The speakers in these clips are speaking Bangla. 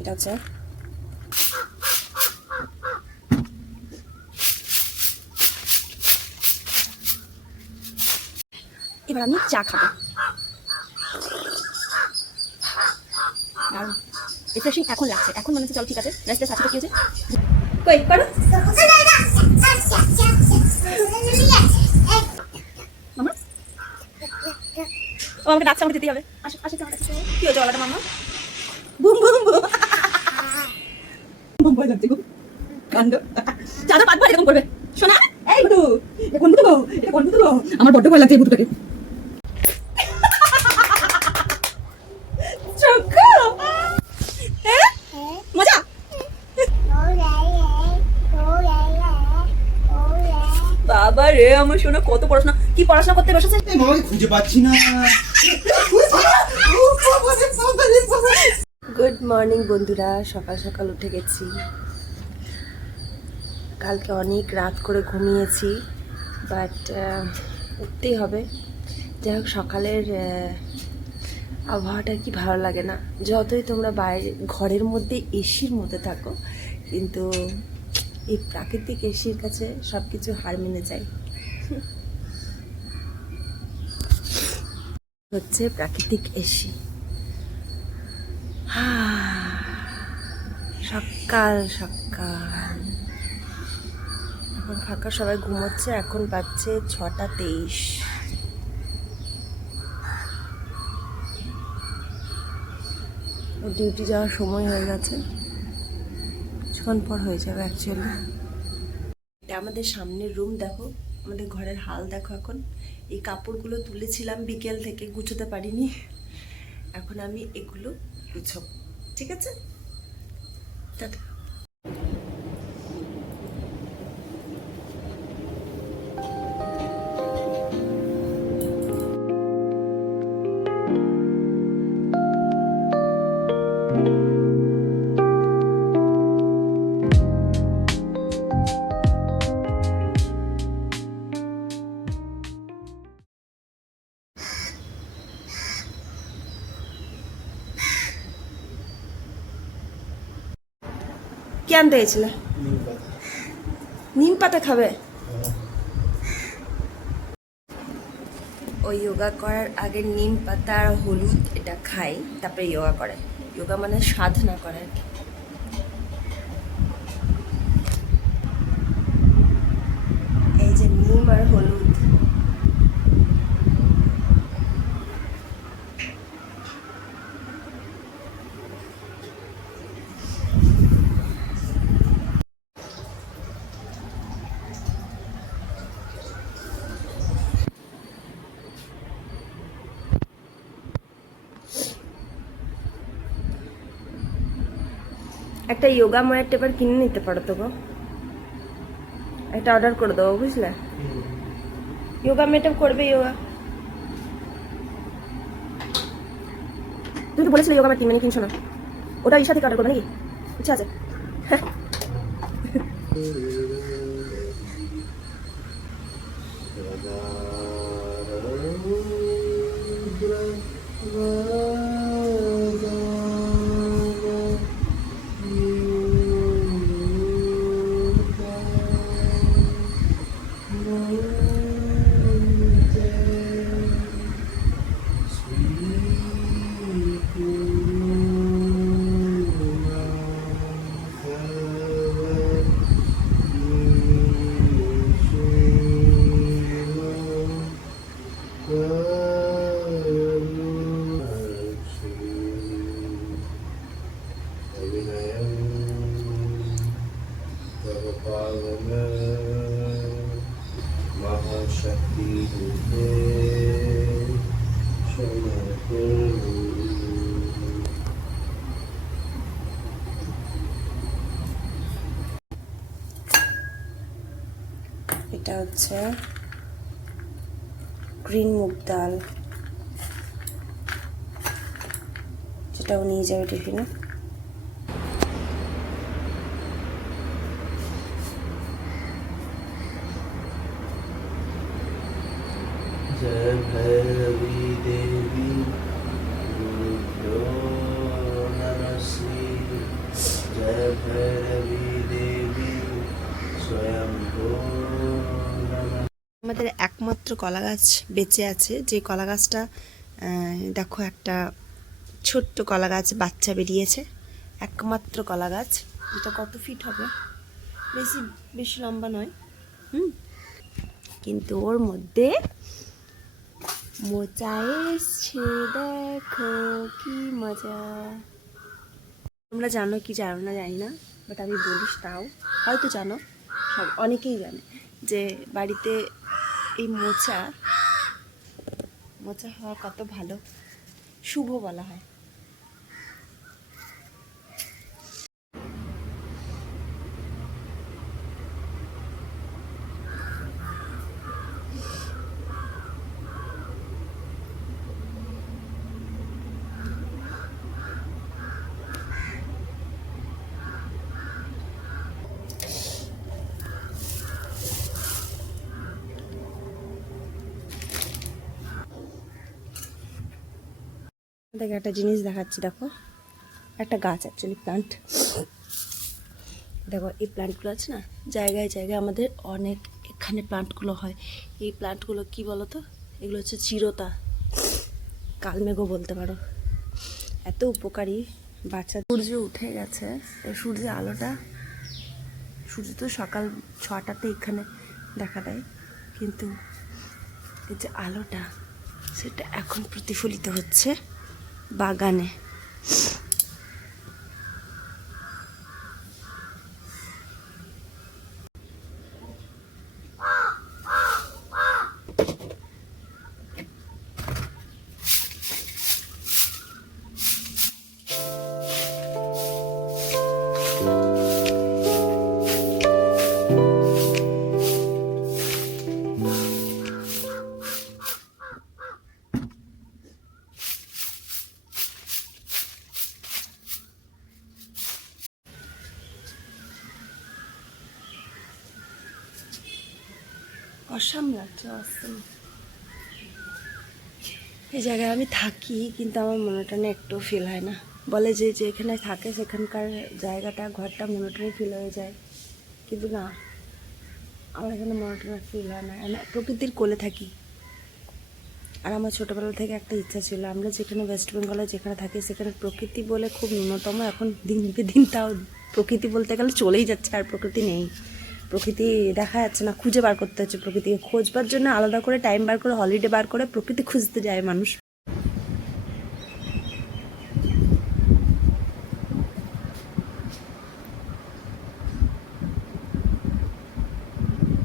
এটা হচ্ছে এবার আমি চা খাবো। রিফ্রেশিং এখন লাগছে, এখন মনে হচ্ছে চল ঠিক আছে রেস্টলেস আছে তো কি হয়েছে কই করো মামা ও আমাকে ডাকছে, আমাকে দিতেই হবে। আসো আসো চল কি হয়েছে ওলাটা মামা বুম বুম বুম বুম বলে যাচ্ছে গো কাণ্ড চাদর পাতবা এরকম করবে শোনা এই বুটু এটা কোন বুটু এটা কোন বুটু আমার বড় ভয় লাগছে এই বুটুটাকে বাবা রে আমার শোনা কত পড়াশোনা, কি পড়াশোনা করতে বসেছে মামাকে খুঁজে পাচ্ছি না। গুড মর্নিং বন্ধুরা, সকাল সকাল উঠে গেছি। কালকে অনেক রাত করে ঘুমিয়েছি, বাট উঠতেই হবে। যাই হোক সকালের আবহাওয়াটা কি ভালো লাগে না, যতই তোমরা বাইরে ঘরের মধ্যে এসির মধ্যে থাকো, কিন্তু এই প্রাকৃতিক এসির কাছে সব কিছু হার মেনে যায়। হচ্ছে প্রাকৃতিক এসি। সকাল সকাল এখন ফাঁকা, সবাই ঘুমোচ্ছে। এখন বাজছে 6:23। ডিউটি যাওয়ার সময় হয়ে গেছে, কিছুক্ষণ পর হয়ে যাবে অ্যাকচুয়ালি। এটা আমাদের সামনের রুম, দেখো আমাদের ঘরের হাল দেখো। এখন এই কাপড়গুলো তুলেছিলাম বিকেল থেকে, গুছোতে পারিনি, এখন আমি এগুলো গুছাবো, ঠিক আছে? টাটা। কি আনতে গেছিলে? নিম পাতা খাবে? ওই যোগা করার আগে নিম পাতা আর হলুদ এটা খাই, তারপরে যোগা করে। যোগা মানে সাধনা করে আর কি। এই যে নিম আর হলুদ, একটা যোগা ম্যাট এবার কিনে নিতে পারো তো গো, একটা অর্ডার করে দেবো, বুঝলে? যোগা ম্যাটে করবে যোগা। তুমি তো বলেছিলে যোগা ম্যাট কিনবে, কিনছো না? ওটা ঈশা থেকে অর্ডার করবে নাকি? ইচ্ছা আছে? এটা হচ্ছে গ্রিন মুগ ডাল, এটাও নিয়ে যাবে টিফিনে। जय भैरवी देवी गुरुभ्यो नमस्ते। जय भैरवी देवी स्वयंभो नमः। আমাদের একমাত্র কলা গাছ বেঁচে আছে, যে কলা গাছটা দেখো একটা ছোট্ট কলা গাছ বাচ্চা বেরিয়েছে, একমাত্র কলা গাছ। এটা কত ফিট হবে, বেশি বেশি লম্বা নয়, কিন্তু ওর মধ্যে মোচা এসছে, দেখো কি মজা। তোমরা জানো কি জানো না জানি না, বাট আমি বলিস তাও হয়তো জানো, সব অনেকেই জানে যে বাড়িতে এই মোচা হওয়া কত ভালো, শুভ বলা হয়। দেখো একটা জিনিস দেখাচ্ছি, দেখো একটা গাছ, অ্যাকচুয়ালি প্লান্ট। দেখো এই প্লান্টগুলো আছে না, জায়গায় জায়গায় আমাদের অনেক এখানে প্লান্টগুলো হয়। এই প্লান্টগুলো কি বলো তো, এগুলো হচ্ছে চিরতা, কালমেঘও বলতে পারো। এত উপকারী। বাচ্চা সূর্য উঠে গেছে, সূর্যের আলোটা, সূর্য তো সকাল 6টাতে এখানে দেখা দেয়, কিন্তু এই যে আলোটা সেটা এখন প্রতিফলিত হচ্ছে বাগানে। অসাম লাগছে, অসাম। এই জায়গায় আমি থাকি, কিন্তু আমার মনোটনে একটু ফিল হয় না। বলে যে যেখানে থাকে সেখানকার জায়গাটা, ঘরটা মনোটনে ফিল হয়ে যায়, কিন্তু না, আমার এখানে মনোটনে ফিল হয় না। আমি প্রকৃতির কোলে থাকি। আর আমার ছোটোবেলা থেকে একটা ইচ্ছা ছিল, আমরা যেখানে ওয়েস্ট বেঙ্গলে যেখানে থাকি সেখানে প্রকৃতি বলে খুব ন্যূনতম, এখন দিনকে দিন তাও প্রকৃতি বলতে গেলে চলেই যাচ্ছে, আর প্রকৃতি নেই। প্রকৃতি দেখা যাচ্ছে না, খুঁজে বার করতে হচ্ছে। প্রকৃতিকে খোঁজবার জন্য আলাদা করে টাইম বার করে, হলিডে বার করে প্রকৃতি খুঁজতে যায় মানুষ।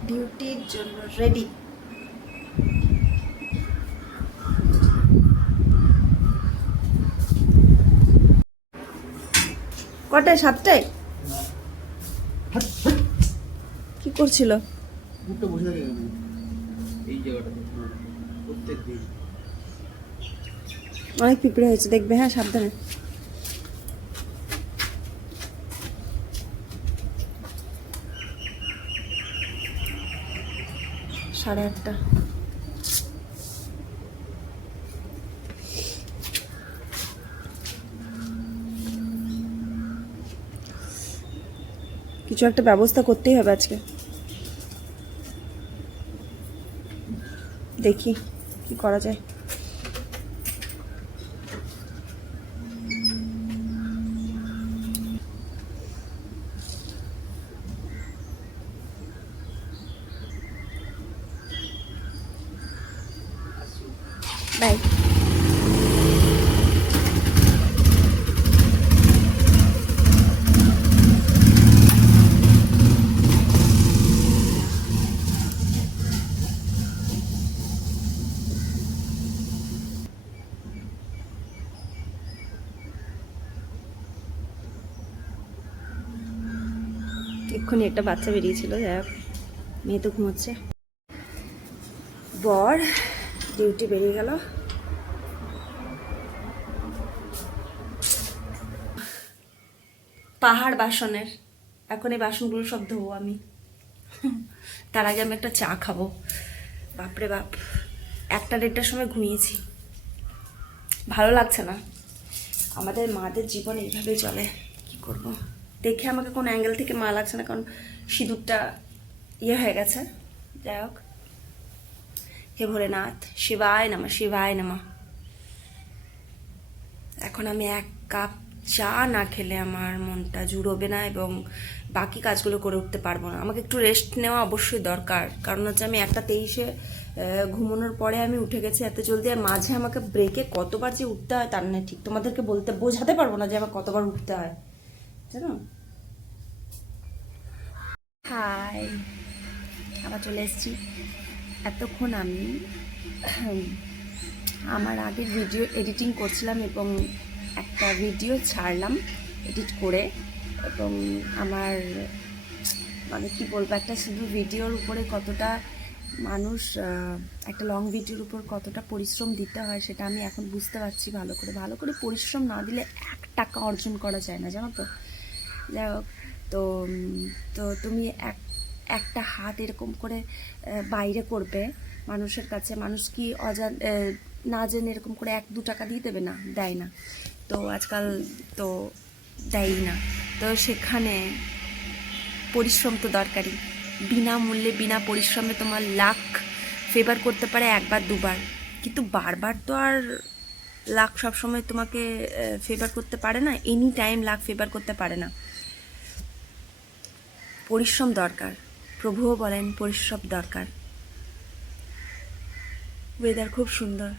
ডিউটির জন্য রেডি। কটায়? 7টায়? কি করছিল? অনেক পিঁপড়ে হয়েছে, দেখবে, হ্যাঁ সাবধানে। সাড়ে 8টা। কিছু একটা ব্যবস্থা করতেই হবে আজকে, দেখি কি করা যায়। বাই। এক্ষুনি একটা বাচ্চা বেরিয়েছিল, যাই, মেয়ে তো ঘুমোচ্ছে। বর ডিউটি বেরিয়ে গেল। পাহাড় বাসনের। এখন এই বাসনগুলো সব ধোবো আমি। তার আগে আমি একটা চা খাবো। বাপরে বাপ, 1টা-1:30টার সময় ঘুমিয়েছি, ভালো লাগছে না। আমাদের মাদের জীবন এইভাবে চলে, কি করব। দেখে আমাকে কোন অ্যাঙ্গেল থেকে মা লাগছে না, কারণ সিঁদুরটা ইয়ে হয়ে গেছে। যাই হোক, হে ভোলেনাথ, শিবায় নমঃ, শিবায় নমঃ। এখন আমি 1 কাপ চা না খেলে আমার মনটা জুড়োবে না এবং বাকি কাজগুলো করে উঠতে পারবো না। আমাকে একটু রেস্ট নেওয়া অবশ্যই দরকার, কারণ হচ্ছে আমি 1টা 23-এ ঘুমানোর পরে আমি উঠে গেছি এত জলদি, আর মাঝে আমাকে ব্রেকে কতবার যে উঠতে হয় তার না ঠিক তোমাদেরকে বোঝাতে পারবো না যে আমার কতবার উঠতে হয়, জানো। হাই, আবার চলে এসেছি। এতক্ষণ আমি আমার আগের ভিডিও এডিটিং করছিলাম এবং একটা ভিডিও ছাড়লাম এডিট করে, এবং আমার মানে কি বলবো, একটা শুধু ভিডিওর উপরে কতটা মানুষ, একটা লং ভিডিওর উপর কতটা পরিশ্রম দিতে হয় সেটা আমি এখন বুঝতে পারছি। ভালো করে পরিশ্রম না দিলে 1 টাকা অর্জন করা যায় না, জানো তো। যাই হোক, তো তো তুমি একটা হাত এরকম করে বাইরে করবে মানুষের কাছে, মানুষ কি না জেনে এরকম করে 1-2 টাকা দিয়ে দেবে? না, দেয় না। তো আজকাল তো দেয়ই না। তো সেখানে পরিশ্রম তো দরকারি। বিনামূল্যে বিনা পরিশ্রমে তোমার লাক ফেভার করতে পারে 1-2 বার, কিন্তু বারবার তো আর লাক সবসময় তোমাকে ফেভার করতে পারে না। এনি টাইম লাক ফেভার করতে পারে না। পরিশ্রম দরকার, প্রভুও বলেন পরিশ্রম দরকার। ওয়েদার খুব সুন্দর,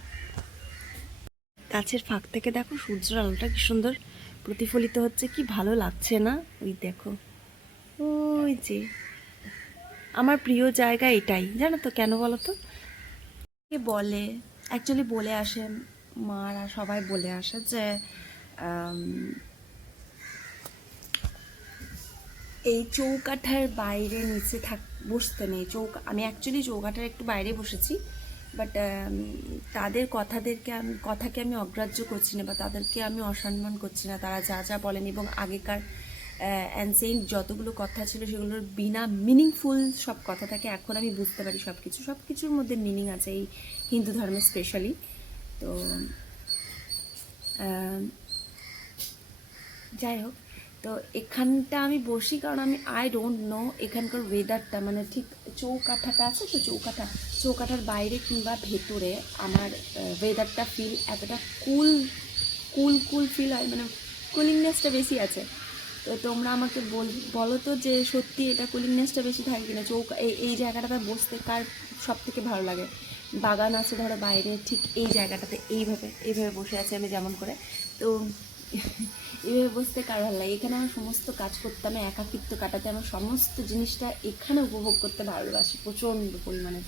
গাছের ফাঁক থেকে দেখো সূর্যের আলোটা কি সুন্দর প্রতিফলিত হচ্ছে, কি ভালো লাগছে না? ওই দেখো, ওই যে আমার প্রিয় জায়গা এটাই, জানো তো। কেন বলো তো? বলে অ্যাকচুয়ালি বলে আসে মারা, সবাই বলে আসে যে এই চৌকাঠার বাইরে নিচে বসতে নেই। আমি অ্যাকচুয়ালি চৌকাঠার একটু বাইরে বসেছি, বাট তাদের কথাকে আমি অগ্রাহ্য করছি না, বা তাদেরকে আমি অসম্মান করছি না। তারা যা যা বলেন, এবং আগেকার অ্যানসেন্ট যতগুলো কথা ছিল সেগুলোর বিনা মিনিংফুল সব কথা থাকে। এখন আমি বুঝতে পারি সব কিছুর মধ্যে মিনিং আছে, এই হিন্দু ধর্মে স্পেশালি। তো যাই হোক, তো এখানটা আমি বসি কারণ আই ডোন্ট নো এখানকার ওয়েদারটা, মানে ঠিক চৌকাঠাটা আছে তো, চৌকাঠার বাইরে কিংবা ভেতরে আমার ওয়েদারটা এতটা কুল ফিল হয়, মানে কুলিংনেসটা বেশি আছে। তো তোমরা আমাকে বলো তো যে সত্যি এটা কুলিংনেসটা বেশি থাকে কিনা। এই জায়গাটাতে বসতে কার সব থেকে ভালো লাগে? বাগান আছে ধরো বাইরে, ঠিক এই জায়গাটাতে এইভাবে বসে আছে আমি যেমন করে, তো এভাবে বসতে কার ভালো লাগে? এখানে আমার সমস্ত কাজ করতে, আমি একাকিত্ব কাটাতে, আমার সমস্ত জিনিসটা এখানে উপভোগ করতে ভালোবাসি প্রচণ্ড পরিমাণে।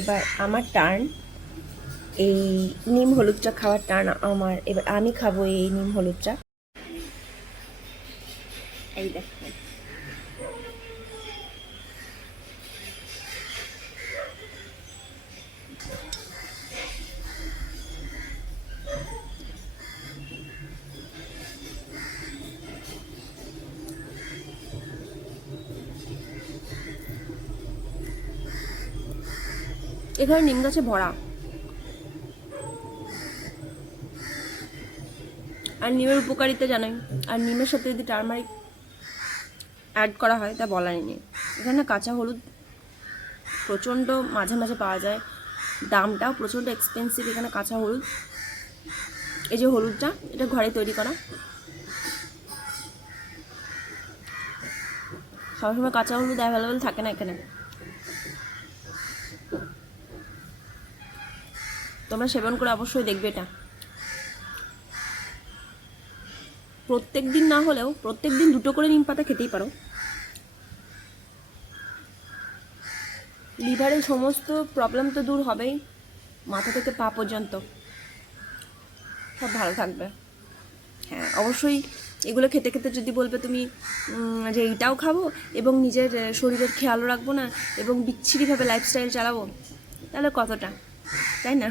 এবার আমার টার্ন, এই নিম হলুদটা খাওয়ার টার্ন আমার। এবার আমি খাবো এই নিম হলুদটা। এই দেখো, এখানে নিম গাছে ভরা। আর নিমের উপকারিতা জানোই, আর নিমের সাথে যদি টারমারিক অ্যাড করা হয় তা বলারই নেই। এখানে কাঁচা হলুদ প্রচণ্ড মাঝে মাঝে পাওয়া যায়, দামটাও প্রচণ্ড এক্সপেন্সিভ এখানে কাঁচা হলুদ। এই যে হলুদটা, এটা ঘরে তৈরি করা। সবসময় কাঁচা হলুদ অ্যাভেলেবেল থাকে না এখানে। তোমরা সেবন করে অবশ্যই দেখবে এটা। প্রত্যেক দিন না হলেও প্রত্যেক দিন 2টো করে নিম পাতা খেতেই পারো। লিভারের সমস্ত প্রবলেম তো দূর হবেই, মাথা থেকে পা পর্যন্ত সব ভালো থাকবে। হ্যাঁ, অবশ্যই এগুলো খেতে খেতে যদি বলবে তুমি যে এইটাও খাবো এবং নিজের শরীরের খেয়ালও রাখবো না এবং বিচ্ছিরিভাবে লাইফস্টাইল চালাবো, তাহলে কতটা, তাই না?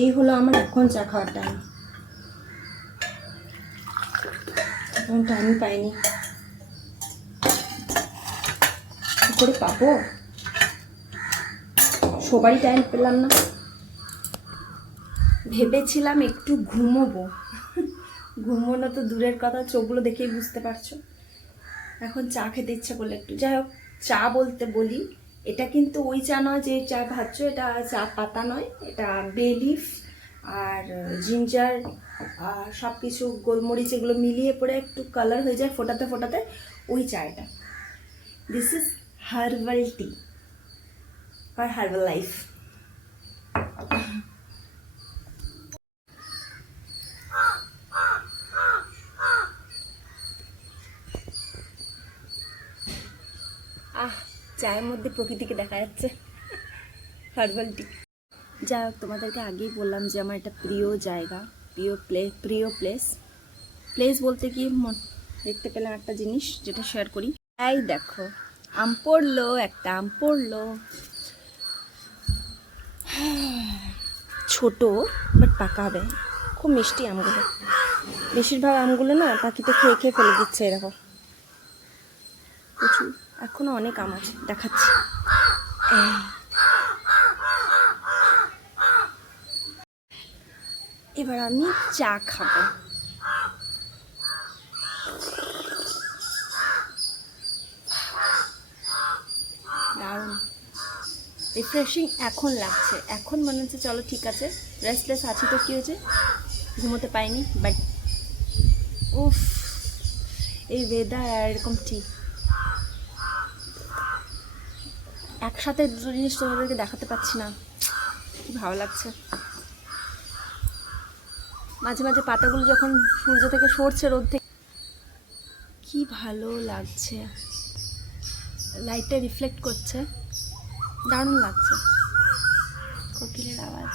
এই হলো আমার এখন চা খাওয়ার টাইম। এখন টাইমই পাইনি, কি করে পাবো? সবারই টাইম পেলাম না। ভেবেছিলাম একটু ঘুমোবো, ঘুমোনো তো দূরের কথা, চোখগুলো দেখেই বুঝতে পারছো। এখন চা খেতে ইচ্ছা করলে একটু, যাই হোক, চা বলতে বলি, এটা কিন্তু ওই চা নয় যে চা খাচ্ছ, এটা চা পাতা নয়, এটা বে লিফ আর জিঞ্জার আর সব কিছু গোলমরিচ এগুলো মিলিয়ে পড়ে একটু কালার হয়ে যায় ফোটাতে ফোটাতে, ওই চা এটা। দিস ইজ হার্বাল টি আর হার্বাল লাইফ। চায়ের মধ্যে প্রকৃতিকে দেখা যাচ্ছে, হার্বাল টি। যাই হোক, তোমাদেরকে আগেই বললাম যে আমার একটা প্রিয় জায়গা, প্রিয় প্লেস বলতে কি দেখতে পেলাম একটা জিনিস যেটা শেয়ার করি। এই দেখো, আম পড়লো, একটা আম পড়লো, ছোট বাট পাকা হবে, খুব মিষ্টি আমগুলো। বেশিরভাগ আমগুলো না পাখি তো খেয়ে খেয়ে ফেলে দিচ্ছে, এরকম প্রচুর। এখনো অনেক আম আছে, দেখাচ্ছি। এবার আমি চা খাবো। দারুণ রিফ্রেশিং এখন লাগছে। এখন মনে হচ্ছে চলো ঠিক আছে, রেস্টলেস আছি তো কী হয়েছে, ঘুমোতে পাইনি, বাট উফ, এই ওয়েদার আর এরকম ঠিক একসাথে দুটো জিনিস তোমাদেরকে দেখাতে পাচ্ছি না, কি ভালো লাগছে। মাঝে মাঝে পাতাগুলো যখন সূর্য থেকে সরছে, রোদ থেকে, কি ভালো লাগছে, লাইটটা রিফ্লেক্ট করছে, দারুণ লাগছে। কোকিলের আওয়াজ।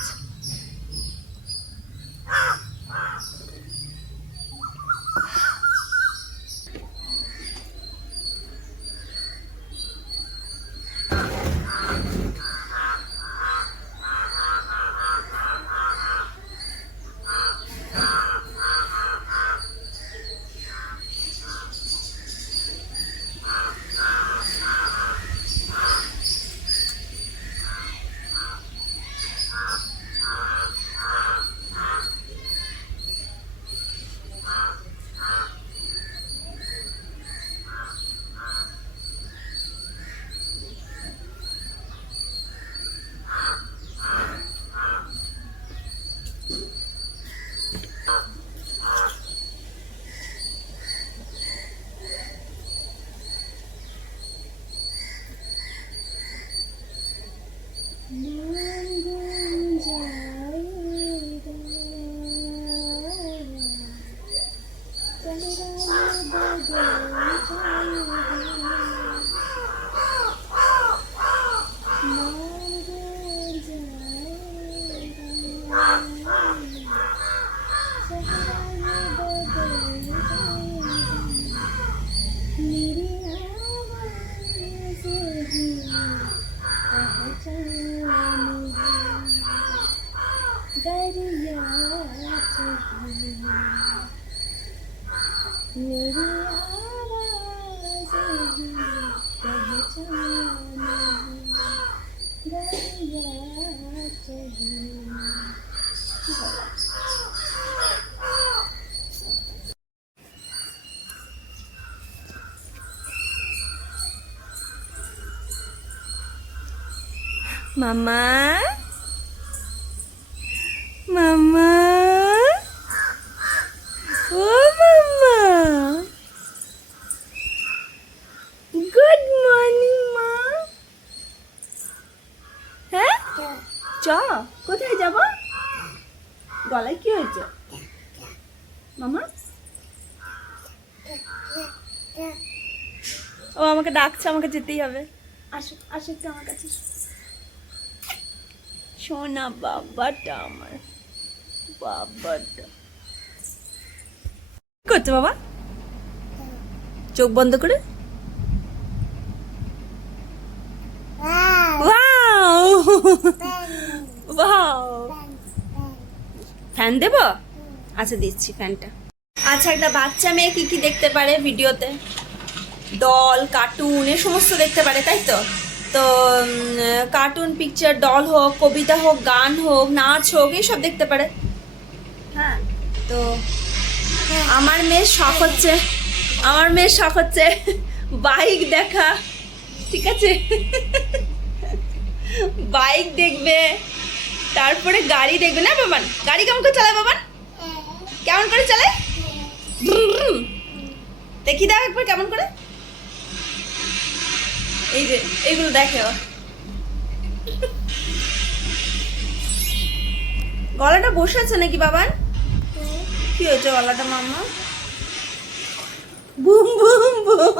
মামা মামা ও মামা গুড মর্নিং মা হ্যাঁ চ কোথায় যাব গলায় কি হয়েছে মামা ও আমাকে ডাকছে আমাকে যেতেই হবে আসো আসো একটু আমার কাছে সোনা বাবাটা আমার বাবাটা কি করছো বাবা চোখ বন্ধ করে ওয়াও ওয়াও ফ্যান দেবো আচ্ছা দিচ্ছি ফ্যানটা আচ্ছা একটা বাচ্চা মেয়ে কি কি দেখতে পারে ভিডিওতে ডল কার্টুন এ সমস্ত দেখতে পারে তাই তো তো কার্টুন পিকচার ডল হোক কবিতা হোক গান হোক নাচ হোক এইসব দেখতে পারে হ্যাঁ তো আমার মেয়ের শখ হচ্ছে বাইক দেখা ঠিক আছে বাইক দেখবে তারপরে গাড়ি দেখবে না বাবান গাড়ি কেমন করে চালায় বাবান কেমন করে চালায় দেখি দাও একবার কেমন করে এই যে এইগুলো দেখে গলাটা বসে আছে নাকি বাবান কি হয়েছে গলাটা মাম্মা বুম বুম বুম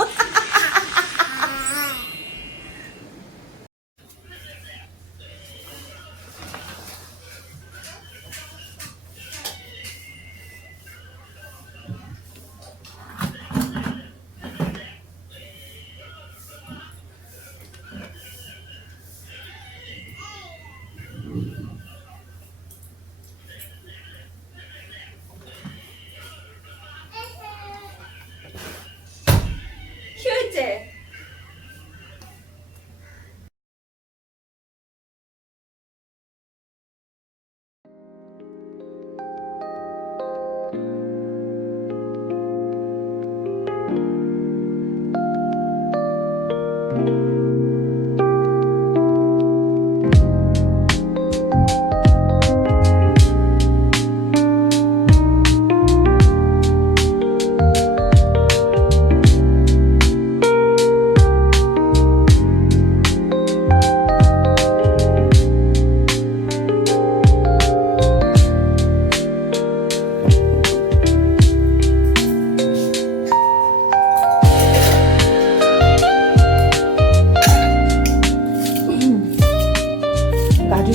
কি হয়েছে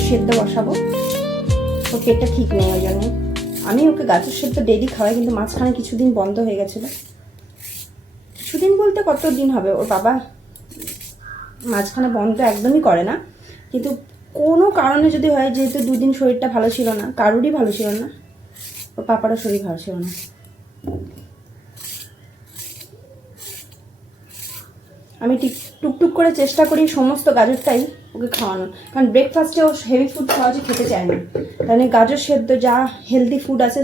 সেদ্ধ বসাবো ওর পেটটা ঠিক নেই ওই জন্য আমি ওকে গাজর সেদ্ধ ডেলি খাওয়াই কিন্তু মাঝখানে কিছুদিন বন্ধ হয়ে গেছিলো কিছুদিন বলতে কত দিন হবে ওর বাবা মাঝখানে বন্ধ একদমই করে না কিন্তু কোনো কারণে যদি হয় যেহেতু দুদিন শরীরটা ভালো ছিল না কারোরই ভালো ছিল না ওর পাপারও শরীর ভালো ছিল না আমি টুকটুক করে চেষ্টা করি সমস্ত গাজরটাই ওকে খাওয়ানো কারণ ব্রেকফাস্টে ও হেভি ফুড সহজে খেতে চায় না তাহলে গাজর সেদ্ধ যা হেলদি ফুড আছে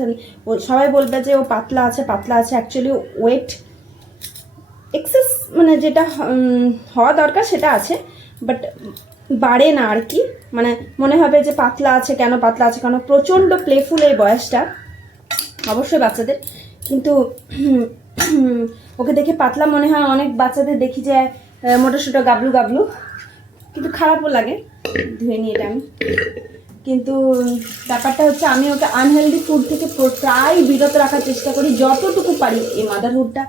ও সবাই বলবে যে ও পাতলা আছে অ্যাকচুয়ালি ওয়েট এক্সেস মানে যেটা হওয়া দরকার সেটা আছে বাট বাড়ে না আর কি মানে মনে হবে যে পাতলা আছে কেন প্রচণ্ড প্লেফুল এই বয়সটা অবশ্যই বাচ্চাদের কিন্তু ওকে দেখে পাতলা মনে হয় অনেক বাচ্চাদের দেখি যে মোটাসোটা গাবলু কিন্তু খারাপও লাগে ধুয়ে নিয়ে এটা আমি কিন্তু ব্যাপারটা হচ্ছে আমি ওকে আনহেলদি ফুড থেকে প্রায় বিরত রাখার চেষ্টা করি যতটুকু পারি এই মাদারহুডটা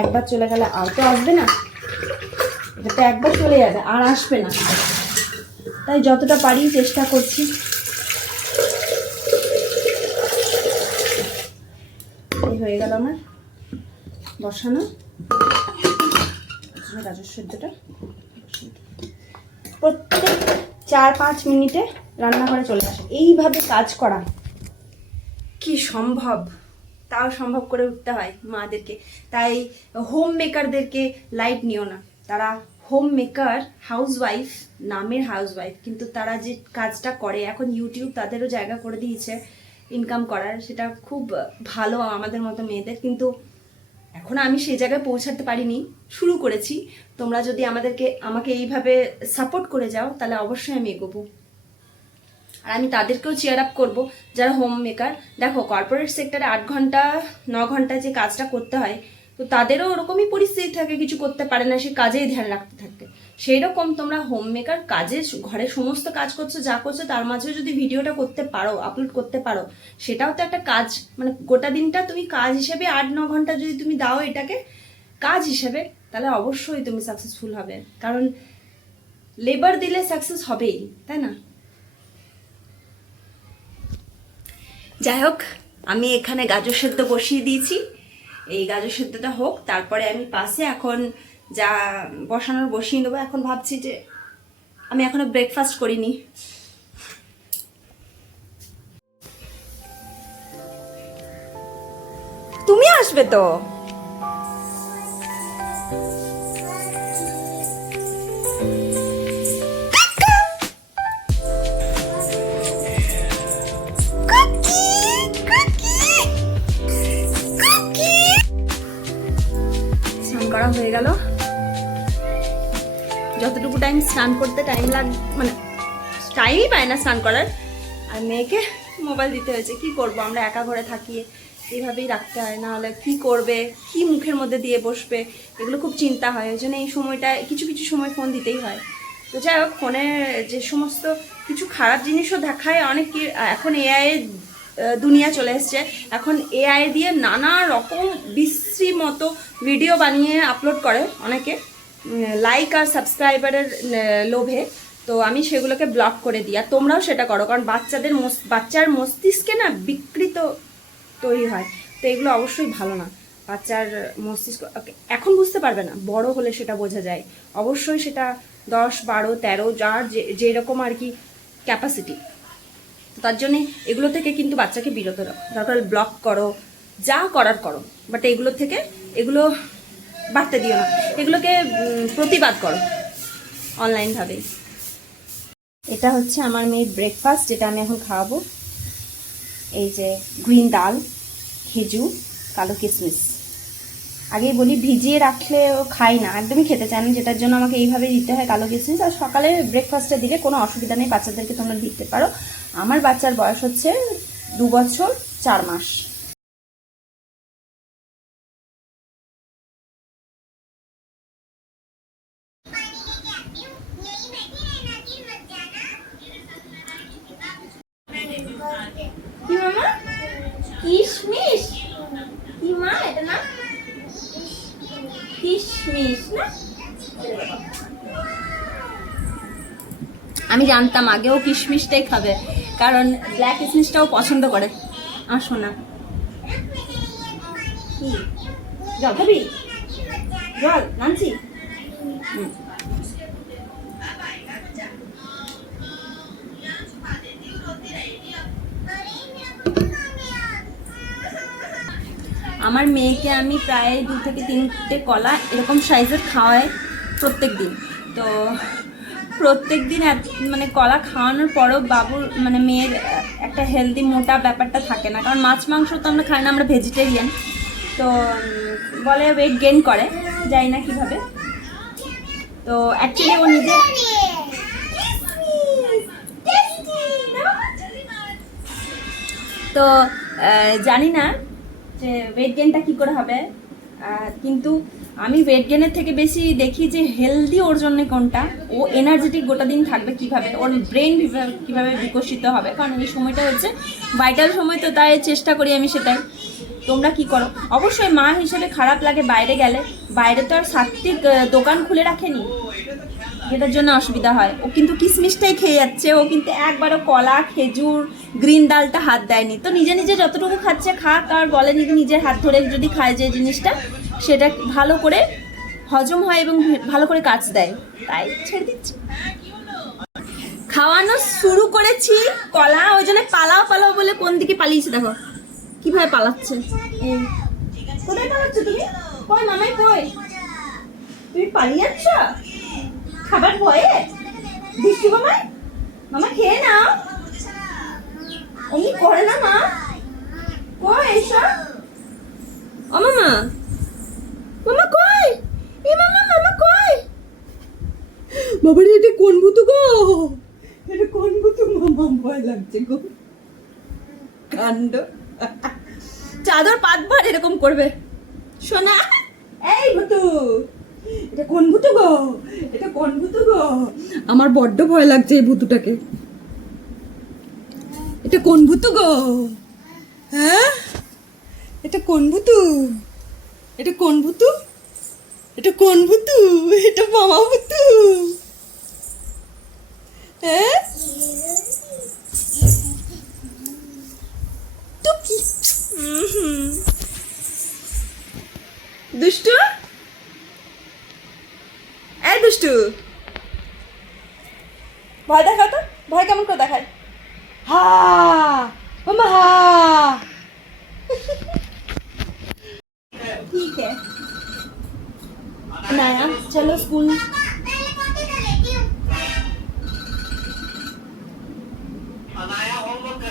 একবার চলে গেলে আর তো আসবে না এটা তো একবার চলে যাবে আর আসবে না তাই যতটা পারি চেষ্টা করছি এই হয়ে গেল আমার বসানো গাজর সেদ্ধটা প্রত্যেক 4-5 মিনিটে রান্নাঘরে চলে আসে এইভাবে কাজ করা সম্ভব, তাও সম্ভব করে উঠতে হয় মাদেরকে। তাই হোম মেকারদেরকে লাইট নিও না, তারা হোম মেকার, হাউসওয়াইফ, নামের হাউসওয়াইফ, কিন্তু তারা যে কাজটা করে এখন ইউটিউব তাদেরও জায়গা করে দিয়েছে ইনকাম করার, সেটা খুব ভালো আমাদের মতো মেয়েদের। কিন্তু এখন আমি সেই জায়গায় পৌঁছাতে পারিনি, শুরু করেছি। তোমরা যদি আমাকে এইভাবে সাপোর্ট করে যাও তাহলে অবশ্যই আমি এগোবো। আর আমি তাদেরকেও চেয়ার আপ করবো যারা হোম মেকার। দেখো কর্পোরেট সেক্টরে 8 ঘন্টা 9 ঘন্টা যে কাজটা করতে হয়, তো তাদেরও ওরকমই পরিস্থিতি থাকে, কিছু করতে পারে না, সে কাজেই ধ্যান রাখতে থাকে। সেই রকম তোমরা হোম মেকার কাজে ঘরে সমস্ত কাজ করছো, যা করছো তার মাঝেও যদি ভিডিওটা করতে পারো, আপলোড করতে পারো, সেটাও তো একটা কাজ। মানে গোটা দিনটা তুমি কাজ হিসেবে 8-9 ঘন্টা যদি তুমি দাও এটাকে কাজ হিসেবে, তাহলে অবশ্যই তুমি সাকসেসফুল হবে। কারণ লেবার দিলে সাকসেস হবেই, তাই না? যাই হোক, আমি এখানে গাজর সেদ্ধ বসিয়ে দিয়েছি। এই গাজর সেদ্ধটা হোক, তারপরে আমি পাশে এখন যা বসানোর বসিয়ে নেবো। এখন ভাবছি যে আমি এখনো ব্রেকফাস্ট করিনি। তুমি আসবে তো? করা হয়ে গেল। যতটুকু টাইম স্নান করতে টাইম মানে টাইমই পায় না স্নান করার, আর মেয়েকে মোবাইল দিতে হয়েছে। কি করব, আমরা একা ঘরে থাকি, এইভাবেই রাখতে হয়, না হলে কি করবে, কি মুখের মধ্যে দিয়ে বসবে, এগুলো খুব চিন্তা হয়। ওই জন্য এই সময়টায় কিছু কিছু সময় ফোন দিতেই হয়। তো যাই হোক, ফোনে যে সমস্ত কিছু খারাপ জিনিসও দেখায় অনেক। এখন এআই দুনিয়া চলে এসছে, এখন এআই দিয়ে নানা রকম বিশ্রী মতো ভিডিও বানিয়ে আপলোড করে অনেকে, লাইক আর সাবস্ক্রাইবারের লোভে। তো আমি সেগুলোকে ব্লক করে দিই। আর তোমরাও সেটা করো, কারণ বাচ্চার মস্তিষ্কে না বিকৃত তৈরি হয়। তো এগুলো অবশ্যই ভালো না। বাচ্চার মস্তিষ্ক এখন বুঝতে পারবে না, বড় হলে সেটা বোঝা যায়। অবশ্যই সেটা 10, 12, 13 যার যেরকম আর কি ক্যাপাসিটি, তার জন্যে এগুলো থেকে কিন্তু বাচ্চাকে বিরত রাখো। দরকার ব্লক করো, যা করার করো, বাট এগুলো বাড়তে দিও না, এগুলোকে প্রতিবাদ করো অনলাইনভাবে। এটা হচ্ছে আমার মেয়ের ব্রেকফাস্ট, যেটা আমি এখন খাওয়াবো। এই যে গ্রিন ডাল, খেজুর, কালো কিশমিশ। আগেই বলি, ভিজিয়ে রাখলে ও খাই না, একদমই খেতে চায় না, যেটার জন্য আমাকে এইভাবে দিতে হয় কালো কিশমিশ। আর সকালে ব্রেকফাস্টে দিলে কোনো অসুবিধা নেই, বাচ্চাদেরকে তোমরা দিতে পারো। আমার বাচ্চার বয়স হচ্ছে 2 বছর 4 মাস। কি মামা? কিশমিশ? কি মা এটা না? কিশমিশ না? আমি জানতাম আগেও কিশমিশটাই খাবে, কারণ ব্ল্যাক কিশমিশটাও পছন্দ করে আমার সোনা। কি জল খাবি? জল নামছি। আমার মেয়েকে আমি প্রায় 2 থেকে 3টে কলা এরকম সাইজের খাওয়াই প্রত্যেক দিন। তো প্রত্যেক দিন মানে কলা খাওয়ানোর পরেও বাবুর মানে মেয়ের একটা হেলদি মোটা ব্যাপারটা থাকে না, কারণ মাছ মাংস তো আমরা খাই না, আমরা ভেজিটেরিয়ান। তো বলে ওয়েট গেইন করে, জানি না কীভাবে। তো অ্যাকচুয়ালি ও নিজে তো জানি না যে ওয়েট গেইনটা কী করে হবে, কিন্তু আমি ওয়েট গেইনের থেকে বেশি দেখি যে হেলদি ওর জন্য কোনটা, ও এনার্জেটিক গোটা দিন থাকবে কীভাবে, ওর ব্রেন কীভাবে বিকশিত হবে, কারণ এই সময়টা হচ্ছে ভাইটাল সময়। তো তাই চেষ্টা করি আমি সেটাই। তোমরা কি করো? অবশ্যই মা হিসেবে খারাপ লাগে, বাইরে গেলে, বাইরে তো আর সাত্বিক দোকান খুলে রাখেনি, যেটার জন্য অসুবিধা হয়। ও কিন্তু কিশমিশটাই খেয়ে যাচ্ছে, ও কিন্তু একবারও কলা, খেজুর, গ্রিন ডালটা হাত দেয়নি। তো নিজে নিজে যতটুকু খাচ্ছে খাক, আর বলেনি নিজের হাত ধরে যদি খায় যে জিনিসটা, সেটা ভালো করে হজম হয় এবং ভালো করে কাজ দেয়, তাই ছেড়ে দিচ্ছি। খাওয়ানো শুরু করেছি কলা, ওই জন্য পালাও পালাও বলে কোন দিকে পালিয়েছে দেখো। কিভাবে পালাচ্ছে। এই কোথায় পালাচ্ছ তুমি? কই মামাই কই? তুমি পালিয়ে যাচ্ছ খাবার ভয়ে? দুষ্টু মামাই, মামা খেয়ে নাও। অমনি করে না মা। কই এসো। ও মামা, মামা কই? এ মামা, মামা কই? বাবারে এটা কোন ভূতু গো? এটা কোন ভূতু? মামা ভয় লাগছে গো। কাণ্ড। চাদর পাতবার এরকম করবে সোনা। এই ভূতু, এটা কোন ভূতু গো? এটা কোন ভূতু গো? আমার বড্ড ভয় লাগছে এই ভূতুটাকে। এটা কোন ভূতু গো? হ্যাঁ, এটা কোন ভূতু? এটা কোন ভূতু? এটা কোন ভূতু? এটা মামা ভূতু। হ্যাঁ তো কি দুষ্টু, এই দুষ্টু ভয় দেখা তো, ভয় কেমন করে দেখায়? হা মামা হা। ठीक है नाया, चलो स्कूल।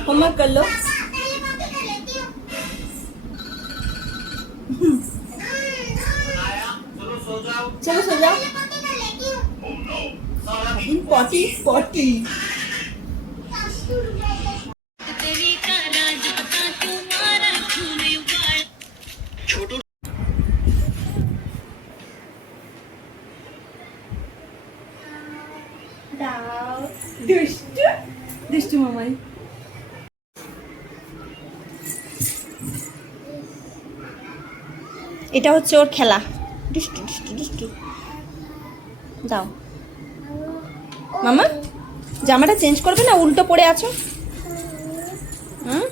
होमवर्क कर लो। चलो सो जाओ। Potty potty. দুষ্টু দুষ্টু মামাই। এটা হচ্ছে ওর খেলা। দুষ্টু দুষ্টু দুষ্টু। দাও মামা, জামাটা চেঞ্জ করবে না? উল্টো পড়ে আছো। হুম,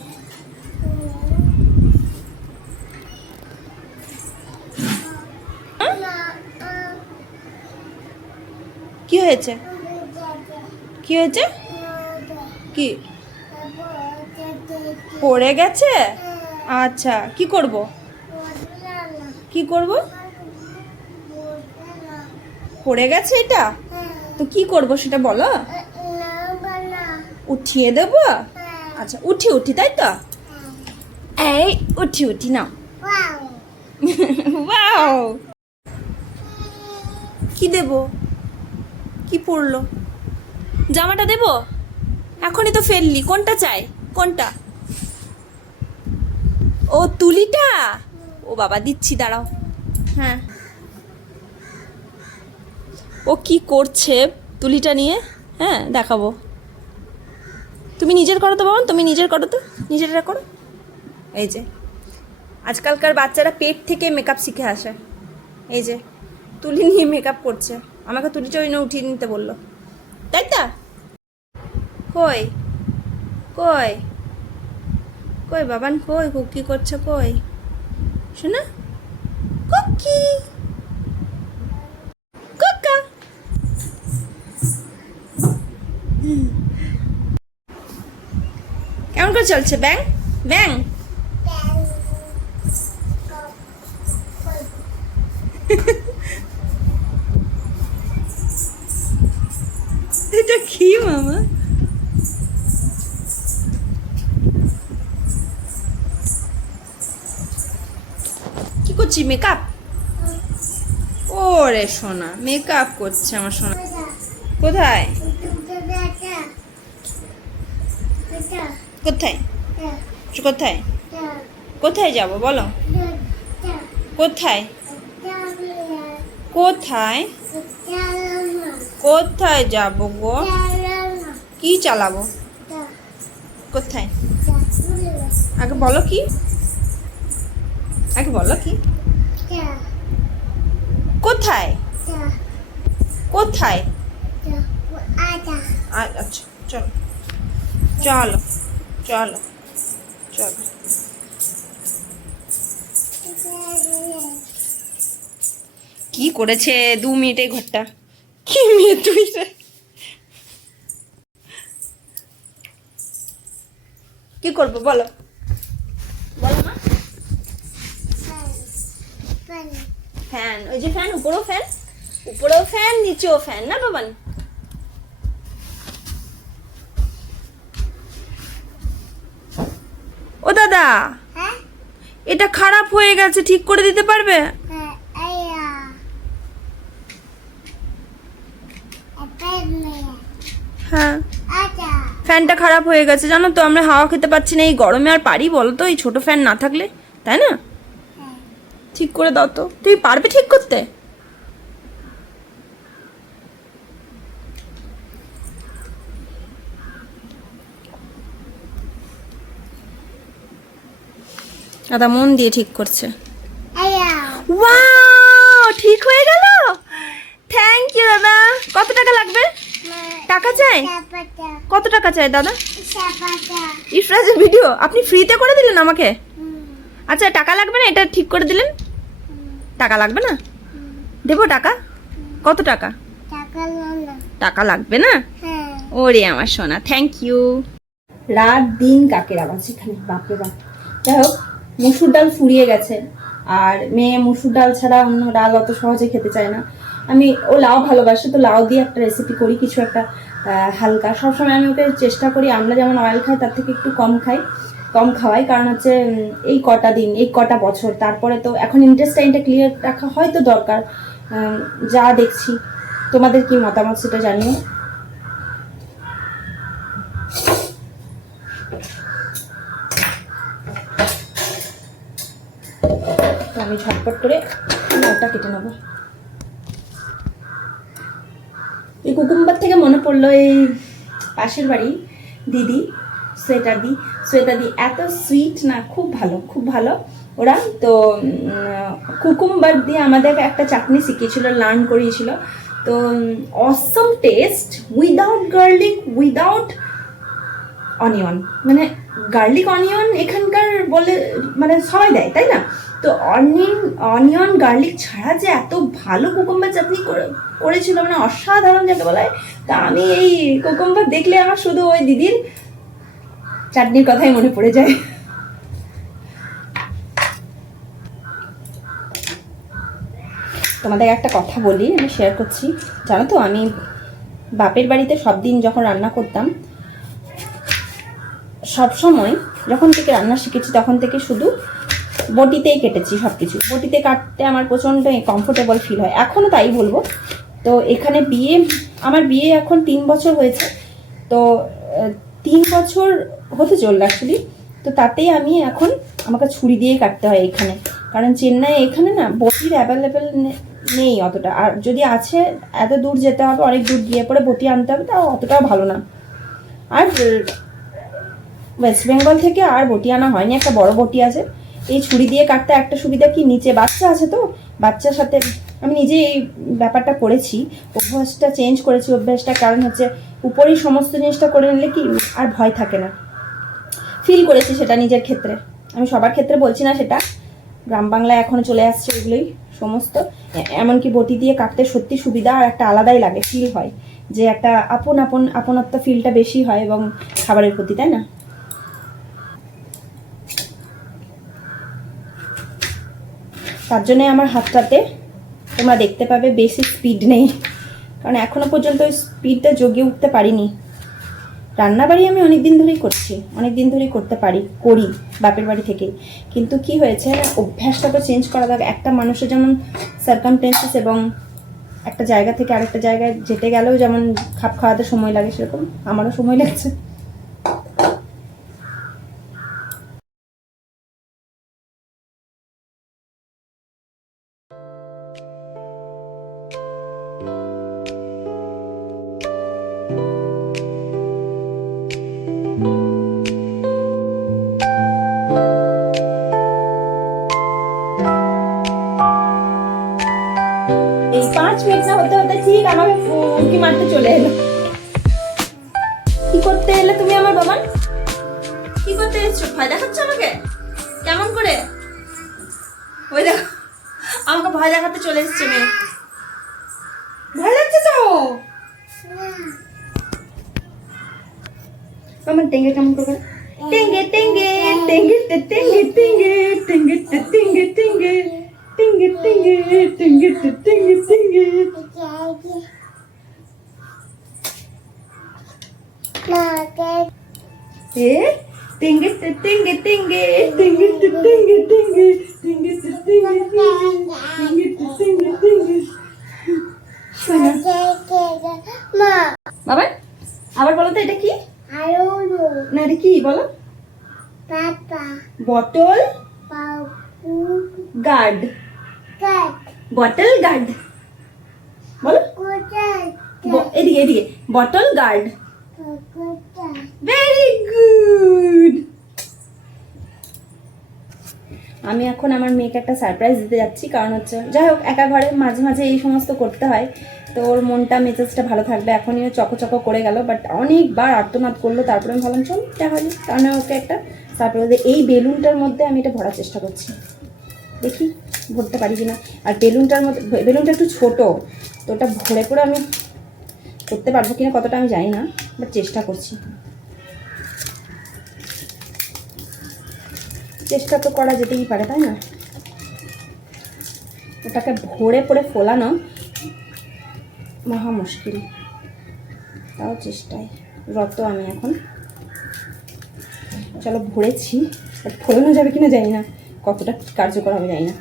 কি হয়েছে? কি হয়েছে? কি পড়ে গেছে? আচ্ছা, কি করব? কি করব? পড়ে গেছে এটা, তো কি করব সেটা বলো। উঠিয়ে দেব? আচ্ছা, উঠি উঠি, তাই তো? এই উঠি উঠি নাও। ওয়াও, কি দেব? কি পড়লো? জামাটা দেব? এখনই তো ফেললি, কোনটা চাই? কোনটা? ও তুলিটা। ও বাবা, দিচ্ছি দাঁড়াও। হ্যাঁ, ও কি করছে তুলিটা নিয়ে? হ্যাঁ দেখাবো। তুমি নিজের করো তো বাবা, তুমি নিজের করো তো, নিজেরটা করো। এই যে আজকালকার বাচ্চারা পেট থেকে মেকআপ শিখে আসে। এই যে তুলি নিয়ে মেকআপ করছে, আমাকে তুলিটা ওই নিয়ে উঠিয়ে নিতে বললো, তাই তো? কই কই কই বাবান, কই কি করছে? কই শোনা কুকি কুকা। কেমন করে চলছে ব্যাং ব্যাং? এটা কি মামা? কি করছি? মেকআপ? ওরে সোনা, মেকআপ করছে আমার সোনা। কোথায় কোথায় কোথায় কোথায় যাব বলো? কোথায় কোথায় কোথায় যাব গো? কি চালাবো? কোথায়? আগে বলো কি, আগে বলো কি? কোথায় কোথায়? আচ্ছা চলো চলো চলো চলো। কি করেছে 2 মিনিটে ঘরটা? কি মেয়ে তুই রে? কি করবো বলো বলো? ফ্যান, ওই যে ফ্যান, উপরেও ফ্যান, উপরেও ফ্যান, নিচেও ফ্যান, না বাবান? ও দাদা, এটা খারাপ হয়ে গেছে, ঠিক করে দিতে পারবে? হ্যাঁ, ফ্যানটা খারাপ হয়ে গেছে জানো তো, আমরা হাওয়া খেতে পাচ্ছি না এই গরমে। আর পারি বলো তো এই ছোট ফ্যান না থাকলে, তাই না? ঠিক করে দাও তো, তুই পারবে ঠিক করতে? দাদা মন দিয়ে ঠিক করছে। ওয়াও, ঠিক হয়ে গেল, থ্যাংক ইউ দাদা। কত টাকা লাগবে? টাকা চাই? কত টাকা চাই দাদা? ইফরাজের ভিডিও আপনি ফ্রিতে করে দিলেন আমাকে? আচ্ছা, টাকা লাগবে না, এটা ঠিক করে দিলেন? টাকা লাগবে না? দেবো টাকা? কত টাকা? টাকা লাগবে না? ওরে আমার সোনা, থ্যাংক ইউ। রাত দিন কাকের আওয়াজ এখানে, বাপরে বাপ। যাই হোক, মসুর ডাল ফুরিয়ে গেছে, আর মেয়ে মসুর ডাল ছাড়া অন্য ডাল অত সহজে খেতে চায় না। ও লাউ ভালোবাসে, তো লাউ দিয়ে একটা রেসিপি করি, কিছু একটা হালকা। সবসময় আমি ওকে চেষ্টা করি আমরা যেমন অয়েল খাই তার থেকে একটু কম খাওয়াই, কারণ হচ্ছে এই কটা দিন, এই কটা বছর, তারপরে তো এখন ইন্টেস্টাইনটা ক্লিয়ার রাখা হয়তো দরকার। যা দেখছি, তোমাদের কি মতামত সেটা জানিও। তো আমি ঝটপট করে লাউটা কেটে নেবো। এই কুকুম্বার থেকে মনে পড়লো, এই পাশের বাড়ি দিদি শ্বেতা দি এত সুইট না, খুব ভালো ওরা। তো কুকুম্বার দিয়ে আমাদের একটা চাটনি শিখিয়েছিল, লার্ন করিয়েছিল। তো awesome taste, without garlic, without onion. মানে গার্লিক অনিয়ন এখানকার বলে মানে সবাই দেয়, তাই না? তো অনিয়ন গার্লিক ছাড়া যে এত ভালো কুকুম্বার চাটনি করেছিল, মানে অসাধারণ যাকে বলা হয়। তা আমি এই কুকুম্বার দেখলে আমার শুধু ওই দিদির চাটনির কথাই মনে পড়ে যায়। তোমাদের একটা কথা বলি, আমি শেয়ার করছি। জানো তো, আমি বাপের বাড়িতে সব দিন যখন রান্না করতাম, সব সময় যখন থেকে রান্না শিখেছি তখন থেকে শুধু বটিতেই কেটেছি সব কিছু। বটিতে কাটতে আমার প্রচণ্ড কমফোর্টেবল ফিল হয়, এখনও তাই বলবো। তো এখানে আমার বিয়ে এখন 3 বছর হয়েছে, তো 3 বছর হতে চলল অ্যাকচুয়ালি। তো তাতেই আমাকে ছুরি দিয়েই কাটতে হয় এখানে, কারণ চেন্নাই এখানে না বটির অ্যাভেলেবেল নেই অতটা। আর যদি আছে, এত দূর যেতে হবে, অনেক দূর গিয়ে পরে বটি আনতে হবে, তাও অতটাও ভালো না। আর ওয়েস্ট বেঙ্গল থেকে আর বটি আনা হয়নি, একটা বড় বটি আছে। এই ছুরি দিয়ে কাটতে একটা সুবিধা কি, নিচে বাচ্চা আছে, তো বাচ্চার সাথে আমি নিজে এই ব্যাপারটা করেছি, অভ্যাসটা চেঞ্জ করেছি। অভ্যাসটা কারণ হচ্ছে উপরেই সমস্ত জিনিসটা করে নিলে কি আর ভয় থাকে না, ফিল করেছি সেটা নিজের ক্ষেত্রে। আমি সবার ক্ষেত্রে বলছি না সেটা, গ্রাম বাংলায় এখনও চলে আসছে এগুলোই সমস্ত। এমনকি বটি দিয়ে কাটতে সত্যি সুবিধা, আর একটা আলাদাই লাগে, ফিল হয় যে একটা আপনত্ব ফিলটা বেশি হয় এবং খাবারের প্রতি, তাই না? তার জন্যে আমার হাতটাতে তোমরা দেখতে পাবে বেশি স্পিড নেই, কারণ এখনো পর্যন্ত ওই স্পিডটা জগিয়ে উঠতে পারিনি। রান্নাবাড়ি আমি অনেক দিন ধরেই করি বাপের বাড়ি থেকে। কিন্তু কি হয়েছে, অভ্যাসটা তো চেঞ্জ করা দরকার। একটা মানুষের যেমন সার্কামস্টেন্সেস এবং একটা জায়গা থেকে আরেকটা জায়গায় যেতে গেলেও যেমন খাপ খাওয়াতে সময় লাগে, সেরকম আমারও সময় লাগছে। এই 5 মিনিট না হতে হতে ঠিক আমাকে উঁকি মারতে চলে এলো। কি করতে এলে তুমি আমার বাবা? কি করতে এসছো? ভয় দেখাচ্ছ আমাকে? কেমন করে? ওই দেখো, আমাকে ভয় দেখাতে চলে এসছে মেয়ে। ভয় লাগছে তো? আমার টেঙ্গে কেমন করে? টেঙ্গে টেঙ্গে টেঙ্গে টেঙ্গে টেঙ্গে টেঙ্গে টেঙ্গে টেঙ্গে টেঙ্গে টেঙ্গে টিঙ্গে টিঙ্গে টিঙ্গে। এ টিঙ্গে টিঙ্গে টিঙ্গে টিঙ্গে টিঙ্গে টিঙ্গে টিঙ্গে টিঙ্গে টিঙ্গে টিঙ্গে টিঙ্গে। বাবা আবার বলো তো এটা কি? না এটা কি বলো? Bottle guard. বটল গার্ড বলো। এদিকে এদিকে বটল গার্ড। Very good. আমি এখন আমার মেয়েকে একটা সারপ্রাইজ দিতে যাচ্ছি, কারণ হচ্ছে যাই হোক একা ঘরে মাঝে মাঝে এই সমস্ত করতে হয়, তো ওর মনটা মেজাজটা ভালো থাকবে। এখনই ও চকো করে গেল, বাট অনেকবার আর্তনাদ করলো, তারপরে আমি ভাবলাম চল তাহলে কারণ ওকে একটা সারপ্রাইজ। এই বেলুনটার মধ্যে আমি এটা ভরার চেষ্টা করছি, দেখি ভরতে পারি কিনা। আর বেলুনটার মধ্যে, বেলুনটা একটু ছোটো, তো ওটা ভরে করে আমি করতে পারবো কিনা কতটা আমি জানি না, বাট চেষ্টা করছি। চেষ্টা তো করা যেতেই পারে, তাই না? ওটাকে ভরে পড়ে ফোলানো মহা মুশকিল, তাও চেষ্টায় রত আমি এখন। চলো ভরেছি, বাট ফোলানো যাবে কিনা জানি না, কতটা কার্যকর হবে জানি না,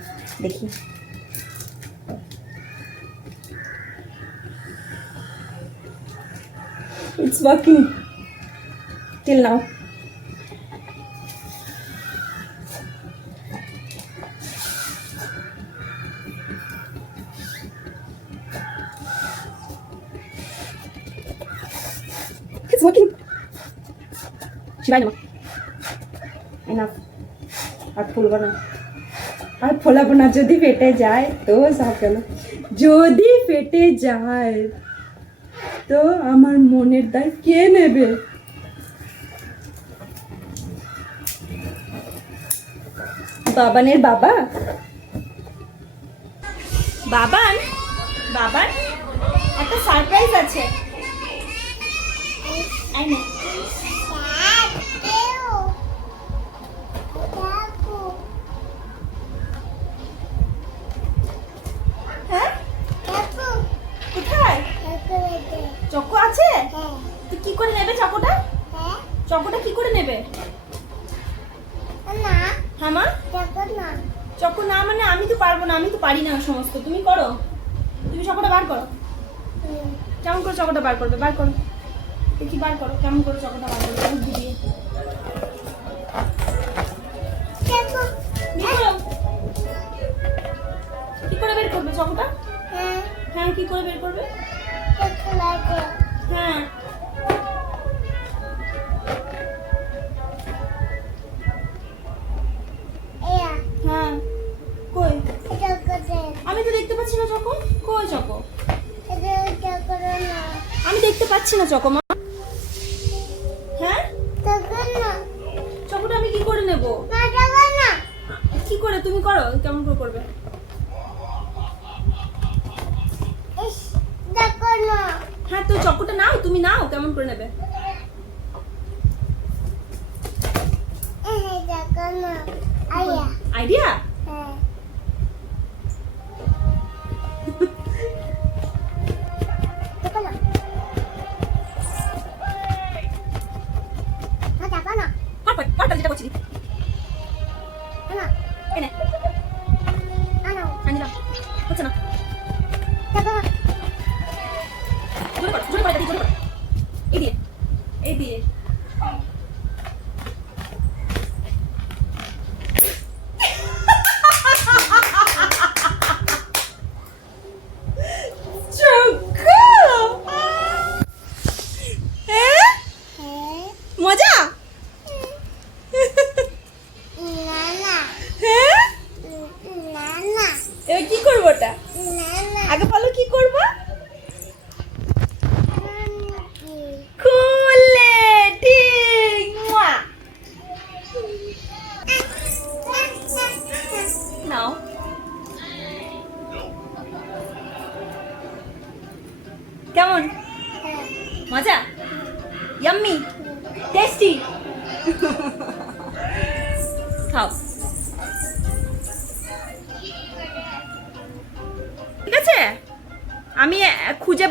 দেখি। It's working till now. It's working. Shibai Nama. Enough. আর ফুলবো না, আর ফোলাবো না। যদি ফেটে যায় তো সব গেল, যদি ফেটে যায় তো আমার মনের দায় কে নেবে? বাবানের বাবা, বাবান বাবান একটা সারপ্রাইজ আছে। আই না হ্যাঁ কোথায় চকো আছে? তো কি করে নেবে চকোটা? চকোটা কি করে নেবে? হ্যাঁ মা, চকো না মানে আমি তো পারবো না, আমি তো পারি না সমস্ত, তুমি করো। তুমি চকোটা বার করো। কেমন করে চকোটা বার করবে? বার করো দেখি, বার করো কেমন করে চকোটা বার করবে, বুদ্ধি দিয়ে। কি করে বের করবে চকোটা? হ্যাঁ কি করে বের করবে? হ্যাঁ হ্যাঁ কই? আমি তো দেখতে পাচ্ছি না চকো, কই চকো? আমি দেখতে পাচ্ছি না চকো মা। হ্যাঁ চকোটা আমি কি করে নেব? কি করে? তুমি করো, কেমন করে করবে? হ্যাঁ তো চকোটা নাও, তুমি নাও, কেমন করে নেবে? আইডিয়া? যেটা করছি হচ্ছে না, জোরে করো, জোরে করো, জোরে করো, এই দিয়ে, এই দিয়ে।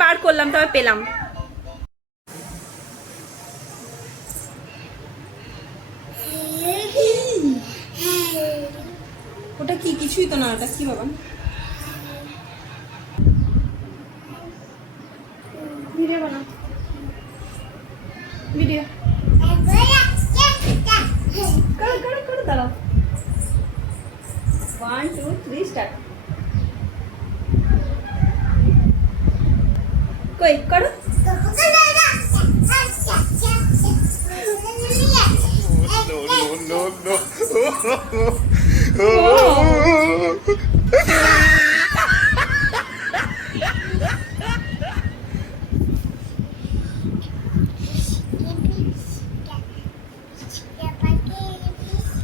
বার করলাম, তবে পেলাম। ওটা কি? কিছুই তো না। ওটা কি বাবা? ভিডিও বানা, ভিডিও করো দাঁড়াও। 1 2 3 স্টার্ট। কই করো।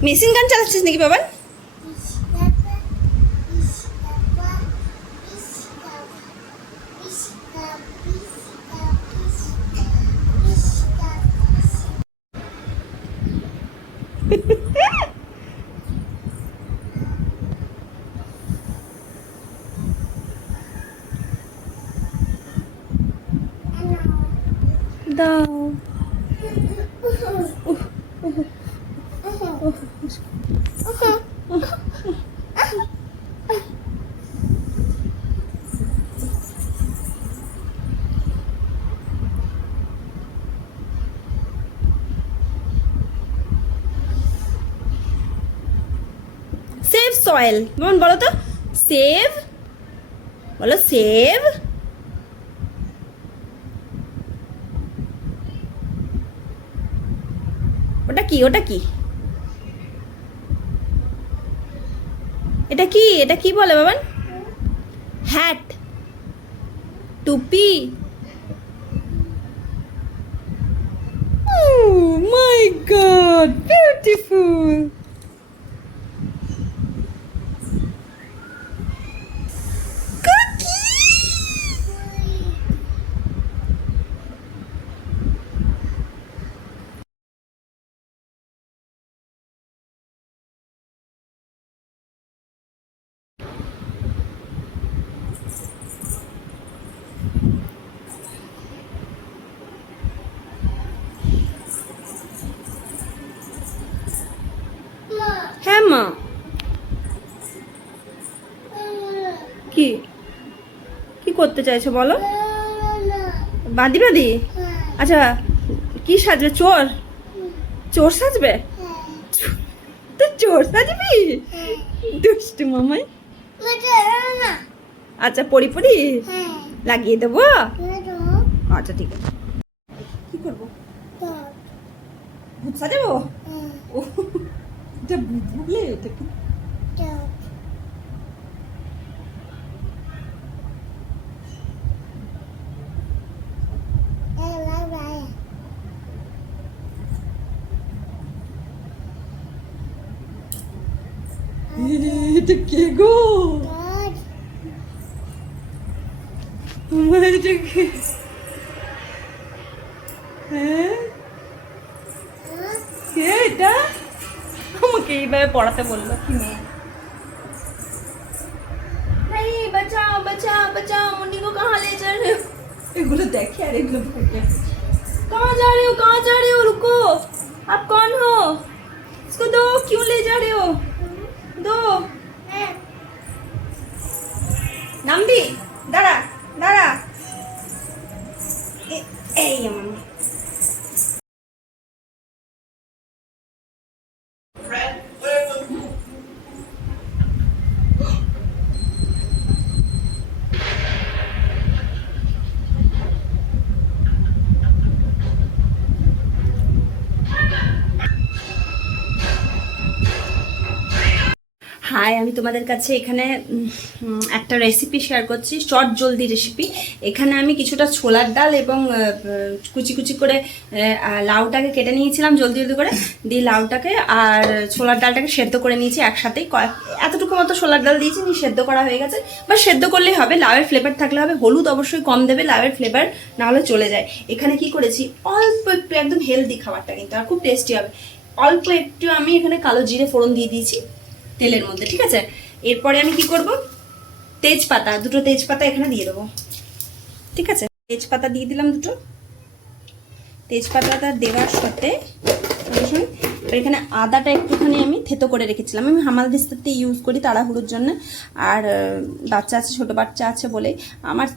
মেশিন গান চালাচ্ছিস নাকি বাবা? দাও। সেভ সয়েল কেমন বলো তো? সেভ বলো, সেভ। ওটা কি? ওটা কি? এটা কি? এটা কি বলে বাবান? হ্যাট, টুপি। Oh my God, beautiful. হ্যাঁ মা। কি কি করতে চাইছো বলো? বাঁধি বাঁধি? আচ্ছা, কি সাজবে? চোর? চোর সাজবে? তো চোর সাজবি? দুষ্টু মামাই। আচ্ছা, পরি পরি লাগিয়ে দেবো। আচ্ছা ঠিক আছে। কি করবো? ভূত সাজাবো? ও, এটা ভূত বলে? এটা কি? এটা কে গো? এটা কে? হ্যাঁ, কে এটা? আমাকে এইভাবে পড়াতে বললো কি মেয়ে? नहीं बचाओ बचाओ बचाओ, मुन्नी को कहाँ ले जा रहे हो? एगुलो देखे यार, एगुलो भूखे। कहाँ जा रहे हो? कहाँ जा रहे हो? रुको, आप कौन हो? इसको दो, क्यों ले जा रहे हो? दो। नाम्बी दाड़ा दाड़ा। ए मामा। হাই, আমি তোমাদের কাছে এখানে একটা রেসিপি শেয়ার করছি, চট জলদি রেসিপি। এখানে আমি কিছুটা ছোলার ডাল এবং কুচি কুচি করে লাউটাকে কেটে নিয়েছিলাম জলদি জলদি করে, দিয়ে লাউটাকে আর ছোলার ডালটাকে সেদ্ধ করে নিয়েছি একসাথেই। এতটুকু মতো ছোলার ডাল দিয়েছি, নিয়ে সেদ্ধ করা হয়ে গেছে। বা সেদ্ধ করলেই হবে, লাউয়ের ফ্লেভার থাকলে হবে। হলুদ অবশ্যই কম দেবে, লাউয়ের ফ্লেভার না হলে চলে যায়। এখানে কি করেছি, অল্প একটু, একদম হেলদি খাবারটা কিন্তু আর খুব টেস্টি হবে। অল্প একটু আমি এখানে কালো জিরে ফোড়ন দিয়ে দিয়েছি তেলের মধ্যে, ঠিক আছে। এরপরে আমি কি করব, তেজপাতা, দুটো তেজপাতা এখানে দিয়ে দেবো। ঠিক আছে, তেজপাতা দিয়ে দিলাম দুটো। তেজপাতাটা দেওয়ার সাথে এখানে আদাটা একটুখানি আমি থেতো করে রেখেছিলাম। আমি হামাল দিস্তাতে ইউজ করি তাড়াহুড়োর জন্য, আর বাচ্চা আছে, ছোটো বাচ্চা আছে বলে আমার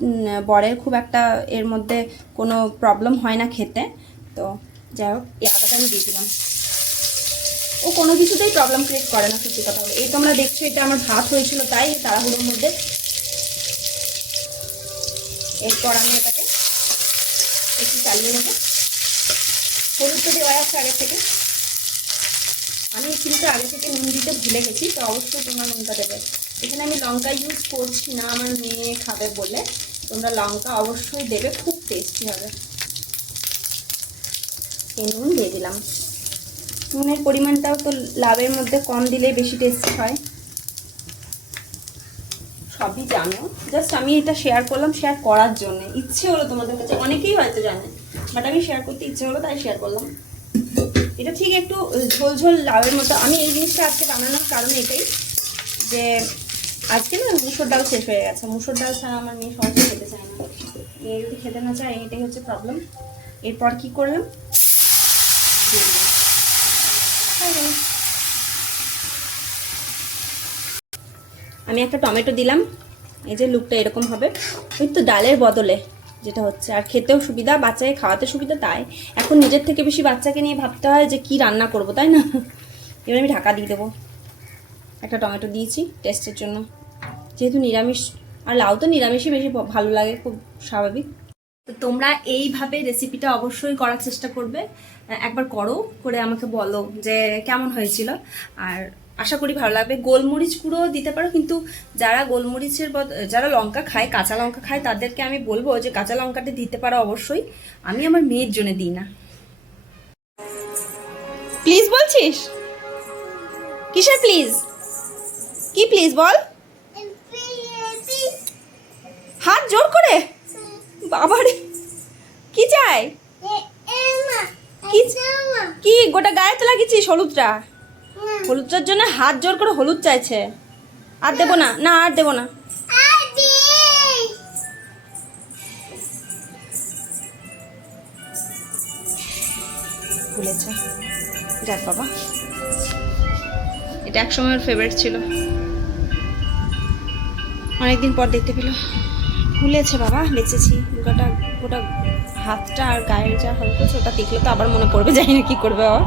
বরের খুব একটা এর মধ্যে কোনো প্রবলেম হয় না খেতে। তো যাই হোক, এই আদাটা আমি দিয়ে দিলাম। ও কোনো কিছুতেই প্রবলেম ক্রিয়েট করে না, সত্যি কথা বলে। এই তোমরা দেখছো, এটা আমার ভাত হয়েছিল তাই তাড়াহুড়োর মধ্যে। এরপর আমি এটাকে একটু চালিয়ে নেবো। হলুদ তো দেওয়া আছে আগে থেকে, আমি কিন্তু আগে থেকে নুন দিতে ভুলে গেছি, তো অবশ্যই তোমরা নুনটা দেবে। এখানে আমি লঙ্কা ইউজ করছি না, আমার মেয়ে খাবে বলে। তোমরা লঙ্কা অবশ্যই দেবে, খুব টেস্টি হবে। এই নুন দিয়ে দিলাম। নুনের পরিমাণটাও তো লাভের মধ্যে কম দিলেই বেশি টেস্টি হয়, সবই জানো। জাস্ট আমি এটা শেয়ার করলাম, শেয়ার করার জন্য ইচ্ছে হলো তোমাদের কাছে। অনেকেই হয়তো জানে, বাট আমি শেয়ার করতে ইচ্ছে হলো তাই শেয়ার করলাম। এটা ঠিক একটু ঝোল ঝোল লাউয়ের মতো। আমি এই জিনিসটা আজকে বানানোর কারণ এটাই যে আজকে না মুসুর ডাল শেষ হয়ে গেছে। মুসুর ডাল ছাড়া আমার মেয়ে সহজে খেতে চায় না। মেয়ে যদি খেতে না চায়, এটাই হচ্ছে প্রবলেম। এরপর কি করলাম, দিয়ে দিলাম। আমি একটা টমেটো দিলাম। এই যে লুকটা এরকম হবে, ওই তো ডালের বদলে যেটা হচ্ছে, আর খেতেও সুবিধা, বাচ্চাকে খাওয়াতে সুবিধা। তাই এখন নিজের থেকে বেশি বাচ্চাকে নিয়ে ভাবতে হয় যে কি রান্না করব, তাই না? এবার আমি ঢাকা দিয়ে দেবো। একটা টমেটো দিয়েছি টেস্টের জন্য, যেহেতু নিরামিষ, আর লাউ তো নিরামিষই বেশি ভালো লাগে, খুব স্বাভাবিক। তো তোমরা এইভাবে রেসিপিটা অবশ্যই করার চেষ্টা করবে। একবার করো, করে আমাকে বলো যে কেমন হয়েছিল। আর আশা করি ভালো লাগবে। গোলমরিচ গুঁড়ো দিতে পারো, কিন্তু যারা গোলমরিচের যারা লঙ্কা খায়, কাঁচা লঙ্কা খায়, তাদেরকে আমি বলবো যে কাঁচা লঙ্কাটা দিতে পারো অবশ্যই। আমি আমার মেয়ের জন্য দিই না। প্লিজ বলছিস? কিসের প্লিজ? কি প্লিজ বল? হাত জোর করে? বাবারে, কি চাই? কি গোটা গায়ে তো লাগিয়েছিস হলুদটা? হলুদটার জন্য হাত জোর করে হলুদ চাইছে। আর দেবো না, না আর দেবো না। ভুলেছে, যাক বাবা, এটা এক সময়ের ফেভারিট ছিল, অনেকদিন পর দেখতে পেল। ভুলেছে বাবা, বেঁচেছি। গোটা গোটা হাতটা আর গায়ের যা হালকা ওটা দেখলে তো আবার মনে পড়বে, জানি না কি করবে আবার।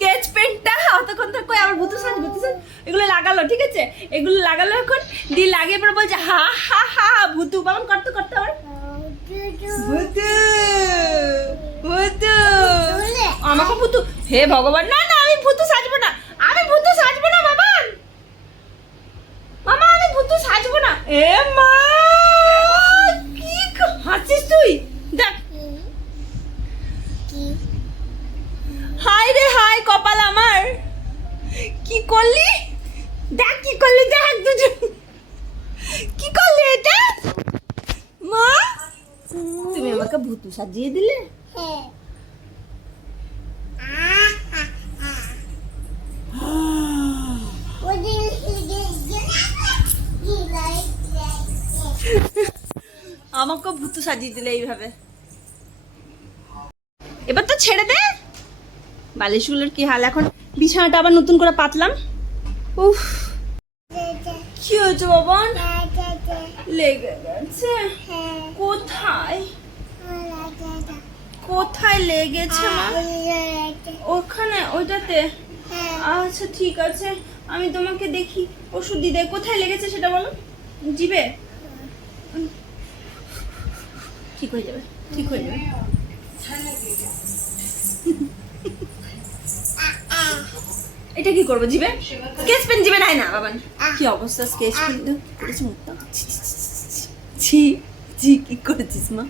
স্কেচ পেনটা অতক্ষণ তো কই আবার ভূত সাজ এগুলো লাগালো, ঠিক আছে? এগুলো লাগালো এখন, দিয়ে লাগিয়ে পরে বলছে হা হা হা ভূতু। বামন করতে করতে আবার ভূতু ভূতু, আমাকে ভূতু। হে ভগবান, না না, আমি ভূতু সাজবো না, আমি ভূতু সাজবো না বাবা। মামা আমি ভূতু সাজবো না। এ মা, কি হাসিস তুই? দেখ, হাই রে হাই কপাল আমার, কি করলি? দেখ কি করলি, দেখ দুজন কি করলি এটা। মা, তুমি আমাকে ভূতু সাজিয়ে দিলে। আমাকে ভূতু সাজিয়ে দিলে এইভাবে। এবার তো ছেড়ে দে। বালিশগুলোর কি হাল এখন। বিছানাটা আবার নতুন করে পাতলাম। উফ, কি হয়েছে বাবা? লেগে গেছে? কোথায় কোথায় লেগেছে মা? ওখানে, ওইটাতে? আচ্ছা ঠিক আছে, আমি তোমাকে দেখি ওষুধ দিই। কোথায় লেগেছে সেটা বলো। জিবে? ঠিক হয়ে যাবে, ঠিক হয়ে যাবে। এটা কি করবো জিবে? স্কেচ পেন জিবে নাই না বাবান। কি অবস্থা, স্কেচ পেন করেছি মুখটা। ছি ছি, কি করেছিস মা?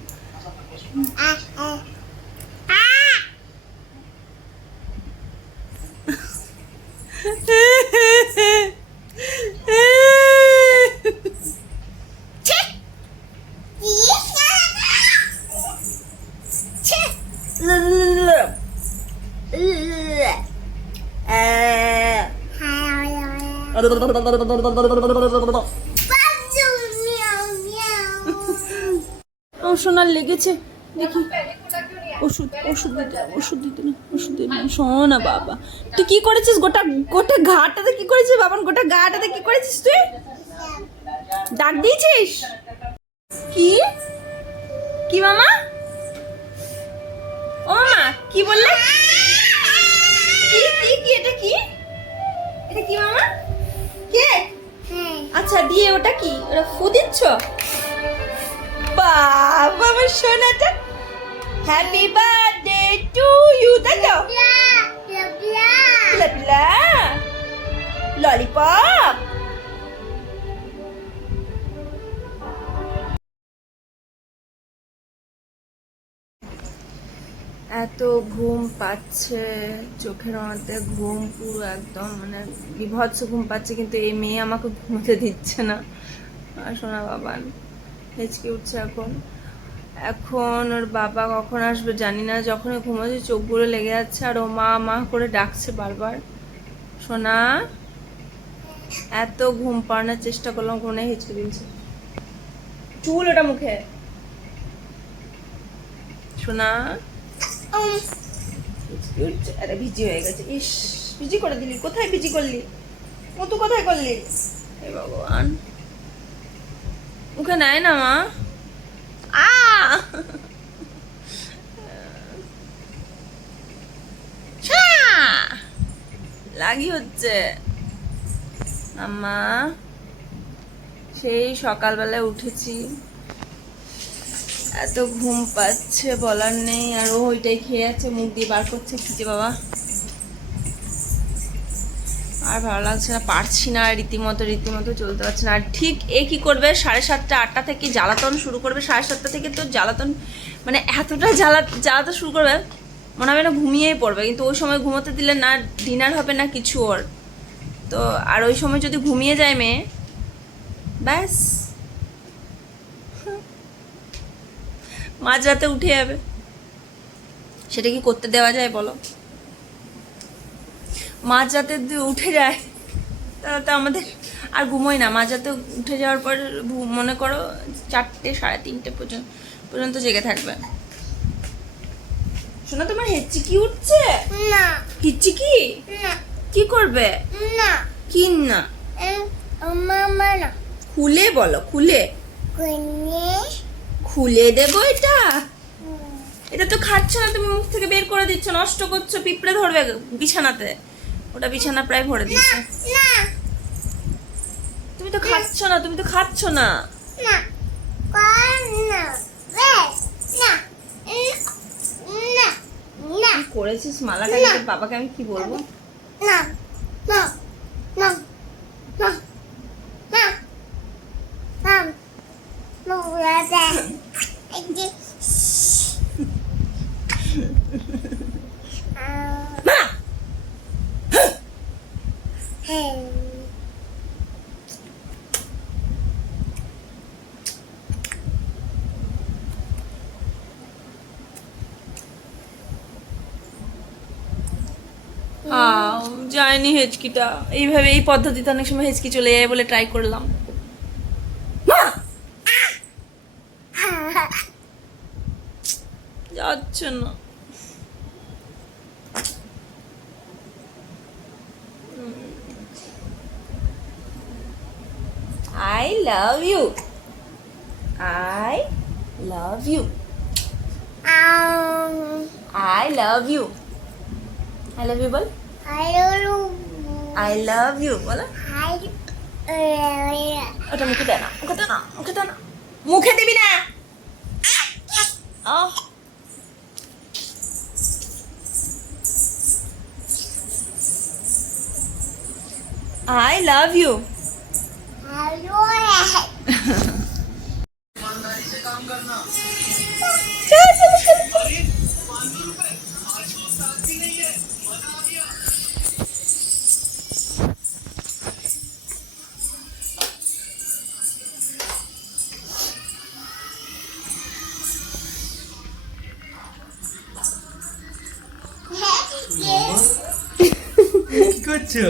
আমার সোনার লেগেছে, দেখি ওষুধ দিতে না সোনা বাবা। তুই কি করেছিস গোটা গোটা ঘাটাতে, কি করেছিস বাবান, গোটা গাটাতে কি করেছিস তুই? ডাক দিয়েছিস? কি কি মামা? ও মামা কি বললে? কি কি কি এটা কি? এটা কি মামা? কেক? আচ্ছা দিয়ে ওটা কি? ওটা ফু দিচ্ছ? বাবা আমার সোনাটা, হ্যাপি বার্থডে টু ইউ, তাই তো? ললিপপ। এত ঘুম পাচ্ছে, চোখের মধ্যে ঘুম পুরো একদম মানে বিভৎস ঘুম পাচ্ছে, কিন্তু এই মেয়ে আমাকে ঘুমোতে দিচ্ছে না। আর শোনা বাবান হেঁচকে উঠছে এখন। এখন ওর বাবা কখন আসবে জানি না, যখন ঘুমাচ্ছে চোখগুলো লেগে যাচ্ছে আর ও মা মা করে ডাকছে বারবার। সোনা, এত ঘুম পাড়ানোর চেষ্টা করলাম, ঘুমে হেঁচকে দিচ্ছে। চুল ওটা মুখে। সোনা আরে ভিজি হয়ে গেছে, ইস ভিজি করে দিলি, কোথায় ভিজি করলি? মতো কোথায় করলি? হে ভগবান, মুখে নেয় না মা। লাগি হচ্ছে আম্মা। সেই সকালবেলায় উঠেছি, এত ঘুম পাচ্ছে বলার নেই, আর ও ওইটাই খেয়ে যাচ্ছে, মুখ দিয়ে বার করছে খিচে বাবা। আর ভালো লাগছে না, পারছি না, রীতিমতো চলতে পারছে না। আর ঠিক এ কি করবে, 7:30 8টা থেকে জ্বালাতন শুরু করবে। 7:30 থেকে তো জ্বালাতন মানে এতটা জ্বালাতে শুরু করবে, মনে হবে না ঘুমিয়েই পড়বে। কিন্তু ওই সময় ঘুমোতে দিলে না ডিনার হবে না কিছু ওর। তো আর ওই সময় যদি ঘুমিয়ে যায় মেয়ে, ব্যাস মাঝরাতে উঠে যাবে। সেটা কি করতে দেওয়া যায় বলো? মাঝরাতে যদি উঠে যায় তাহলে তো আমাদের আর ঘুমোই না। মাঝরাতে উঠে যাওয়ার পর মনে করো 4টে 3:30 পর্যন্ত জেগে থাকবে। শোনা তোমার হেঁচি কি উঠছে? না হিচ্ছি কি না, কি করবে না, কি না মামা না, খুলে বলো, খুলে খুলে দেবো। এটা এটা তো খাচ্ছ না তুমি, মুখ থেকে বের করে দিচ্ছ, নষ্ট করছো, পিঁপড়ে ধরবে বিছানাতে। ওটা বিছানা প্রায় ভরে দিচ্ছে। তুমি তো খাচ্ছ না, তুমি তো খাচ্ছ না। কি করেছিস মালাটা, বাবাকে আমি কি বলবো? যায়নি হেঁচকিটা, এইভাবে এই পদ্ধতিতে অনেক সময় হেঁচকি চলে যায় বলে ট্রাই করলাম। যাচ্ছে না। I love you. I love you. I love you. I love you ball. I love you বলো। ওটা মুখে দে না, মুখে দে না, মুখে দে না, মুখে দিবি না। I love you. কি করছো?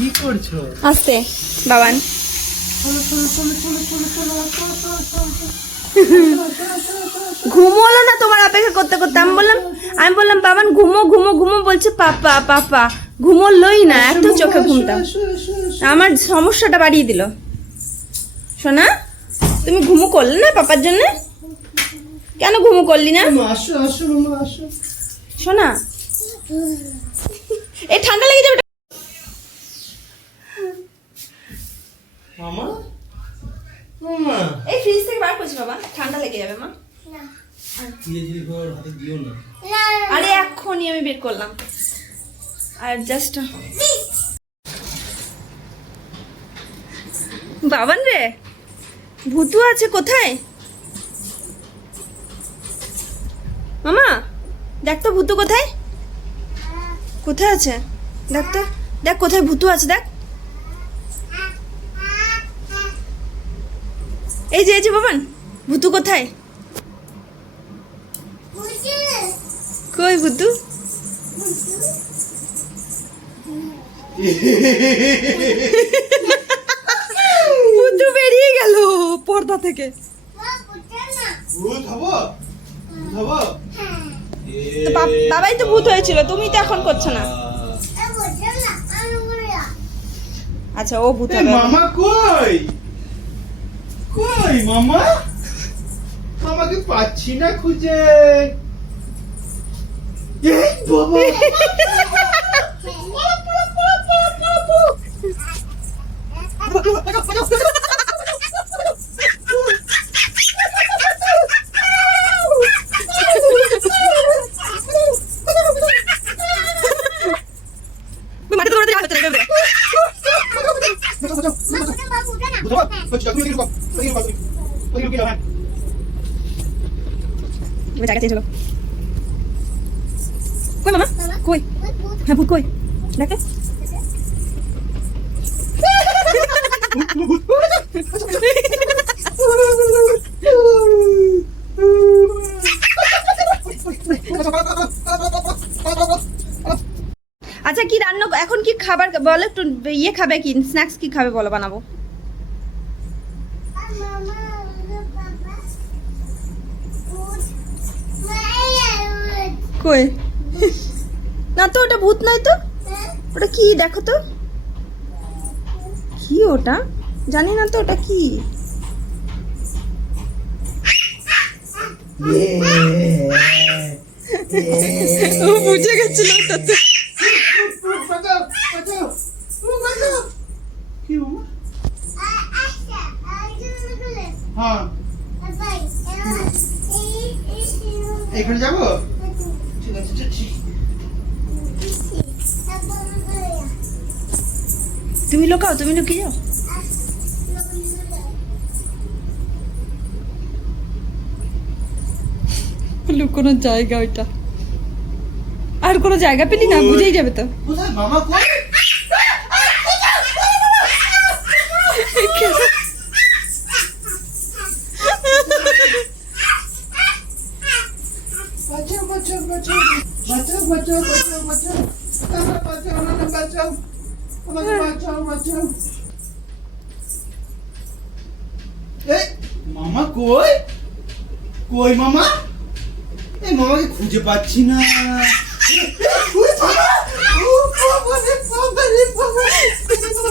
কি করছো? আস্তে বাবান। ঘুমোলো না তোমার অপেক্ষা করতে করতে। আমি বললাম বাবান ঘুমো ঘুমো ঘুমো, বলছে পাপা পাপা। ঘুমোলোই না, এত চোখে ঘুমটা। আমার সমস্যাটা বাড়িয়ে দিল। শোনা, তুমি ঘুমো করলে না পাপার জন্য? কেন ঘুমো করলি না? আসো আসো মামা আসো। শোনা, এই ঠান্ডা লেগে যাবে। মামা মামা এই ফ্রিজ থেকে বার করছি বাবা, ঠান্ডা লেগে যাবে মা। ধীরে ধীরে করে হাতে দিও না। আরে এক্ষুনি আমি বের করলাম। আর জাস্ট বাবান রে, ভূতু আছে কোথায়? মামা দেখ তো ভূতু কোথায়? কোথায় আছে দেখ তো, দেখ কোথায় ভূতু আছে দেখ। এই যে বাবান, ভূতু কোথায়? কই ভূতু? ভূতু বেরিয়ে গেল পর্দা থেকে। ভূত হবো? ভূত হবো? তো বাবাই তো ভূত হয়েছিল, তুমি তো এখন করছো না। আচ্ছা ও ভূত হবে। মামা কই? কই মামা? মামাকে পাচ্ছি না খুঁজে। এই বাবা! মাটিতে দৌড়াতে যাওয়া হচ্ছে না, বেরোবে। তুমি জায়গা চেঞ্জ হলো। কই মামা? কই? হ্যাঁ ভূত কই? দেখো। আচ্ছা কি রান্না এখন, কি খাবার বলো একটু, ইয়ে খাবে কি, স্ন্যাক্স কি খাবে বলো, বানাবো। কই? না তো ওটা ভূত নয় তো, ওটা কি দেখো তো, কি ওটা জানি না তো, ওটা কি? ও বুঝে গেছিল ওটাতে। কি মামা? হ্যাঁ এখানে যাবো? ঠিক আছে যাচ্ছি। তুমি লুকাও, তুমি লুকিয়ে যাও। লুকোনোর জায়গা ওইটা, আর কোনো জায়গা পেলি না, বুঝেই যাবে তো। কোথায় মামা কই? বাঁচাও বাঁচাও বাঁচাও বাঁচাও বাঁচাও বাঁচাও বাঁচাও বাঁচাও আমাকে বাঁচাও, আমাকে বাঁচাও বাঁচাও। এই মামা কই? কই মামা? এই মামাকে খুঁজে পাচ্ছি না। ওই মামা! ও বাবা রে বাবা রে বাবা! দেখেছো?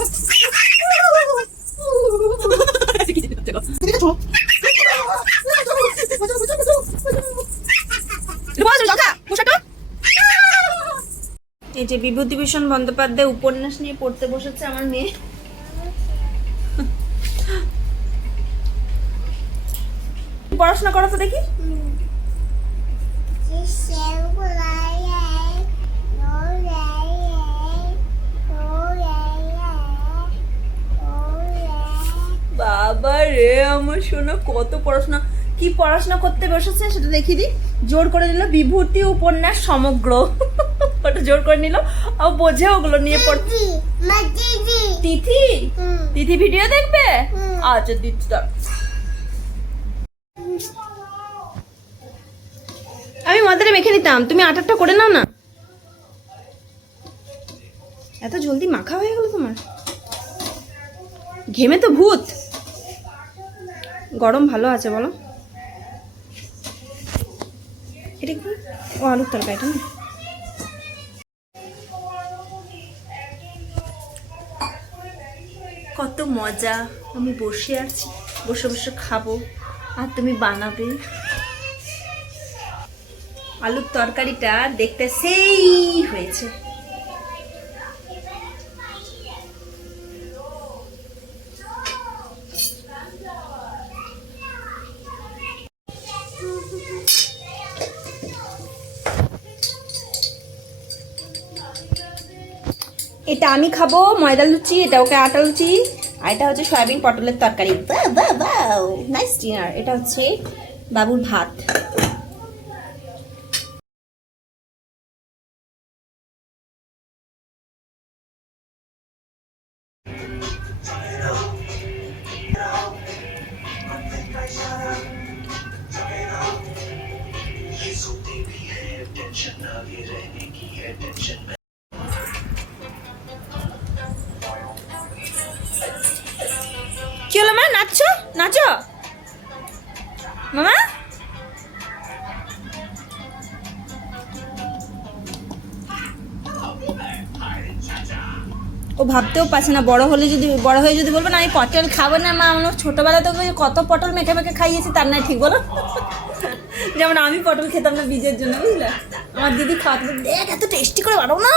এই যে বিভূতিভূষণ বন্দ্যোপাধ্যায় উপন্যাস নিয়ে পড়তে বসেছে আমার মেয়ে। পড়াশোনা করো তো দেখি। বাবা রে আমার সোনা, কত পড়াশোনা, কি পড়াশোনা করতে বসেছে সেটা দেখিয়ে দিই। জোর করে নিল বিভূতি উপন্যাস সমগ্র, ওটা জোর করে নিল, আর বোঝে ওগুলো নিয়ে পড়তে। তিথি, তিথি ভিডিও দেখবে? আচ্ছা দিচ্ছি, দাও। আমি ময়দাটা মেখে নিতাম, তুমি আটাটা করে নাও না। এত জলদি মাখা হয়ে গেল তোমার? ঘেমে তো ভূত। গরম ভালো আছে বলো? এটা কি? ও আলুর তরকারিটা না? কত মজা, আমি বসে আছি, বসে বসে খাবো আর তুমি বানাবে। আলুর তরকারিটা দেখতে সেই হয়েছে। এটা আমি খাবো ময়দা লুচি, এটা ওকে আটা লুচি, আর এটা হচ্ছে সয়াবিন পটলের তরকারি। Nice dinner. এটা হচ্ছে বাবুর ভাত। কি হলো মা? নাচছো? নাচো মামা। ও ভাবতেও পারছে না, বড় হয়ে যদি বলবো না আমি পটল খাবো না মা, আমার ছোটবেলা তো কত পটল মেখে মেখে খাইয়েছি, তার নাই ঠিক বলো? যেমন আমি পটল খেতাম না বীজের জন্য, বুঝলে? আমার দিদি খাওয়াতে, দেখ এত টেস্টি করে বানাও না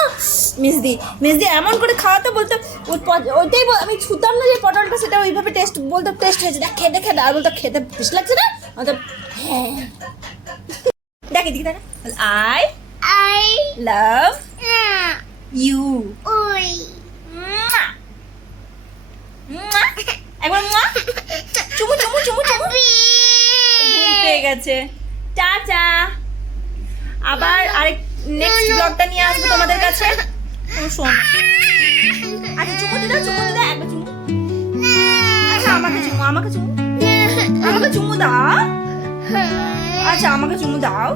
মেজদি এমন করে খাওয়াতে, বলতো ওইটাই আমি ছুতাম না যে পটলটা, সেটা ওইভাবে টেস্ট বলতো, টেস্ট হয়েছে দেখ, খেতে আর বলতো খেতে বেশ লাগছে না। হ্যাঁ দেখ এদিকে দেখ। I love you. একবার চুমু চুমু চুমু চুমু। ঘুম পেয়ে গেছে। টাটা। আবার আরেক নেক্সট ব্লগটা নিয়ে আসবো তোমাদের কাছে। শোনো, আচ্ছা চুমু দিদা, একবার চুমু। আচ্ছা আমাকে চুমু দাও। আচ্ছা আমাকে চুমু দাও।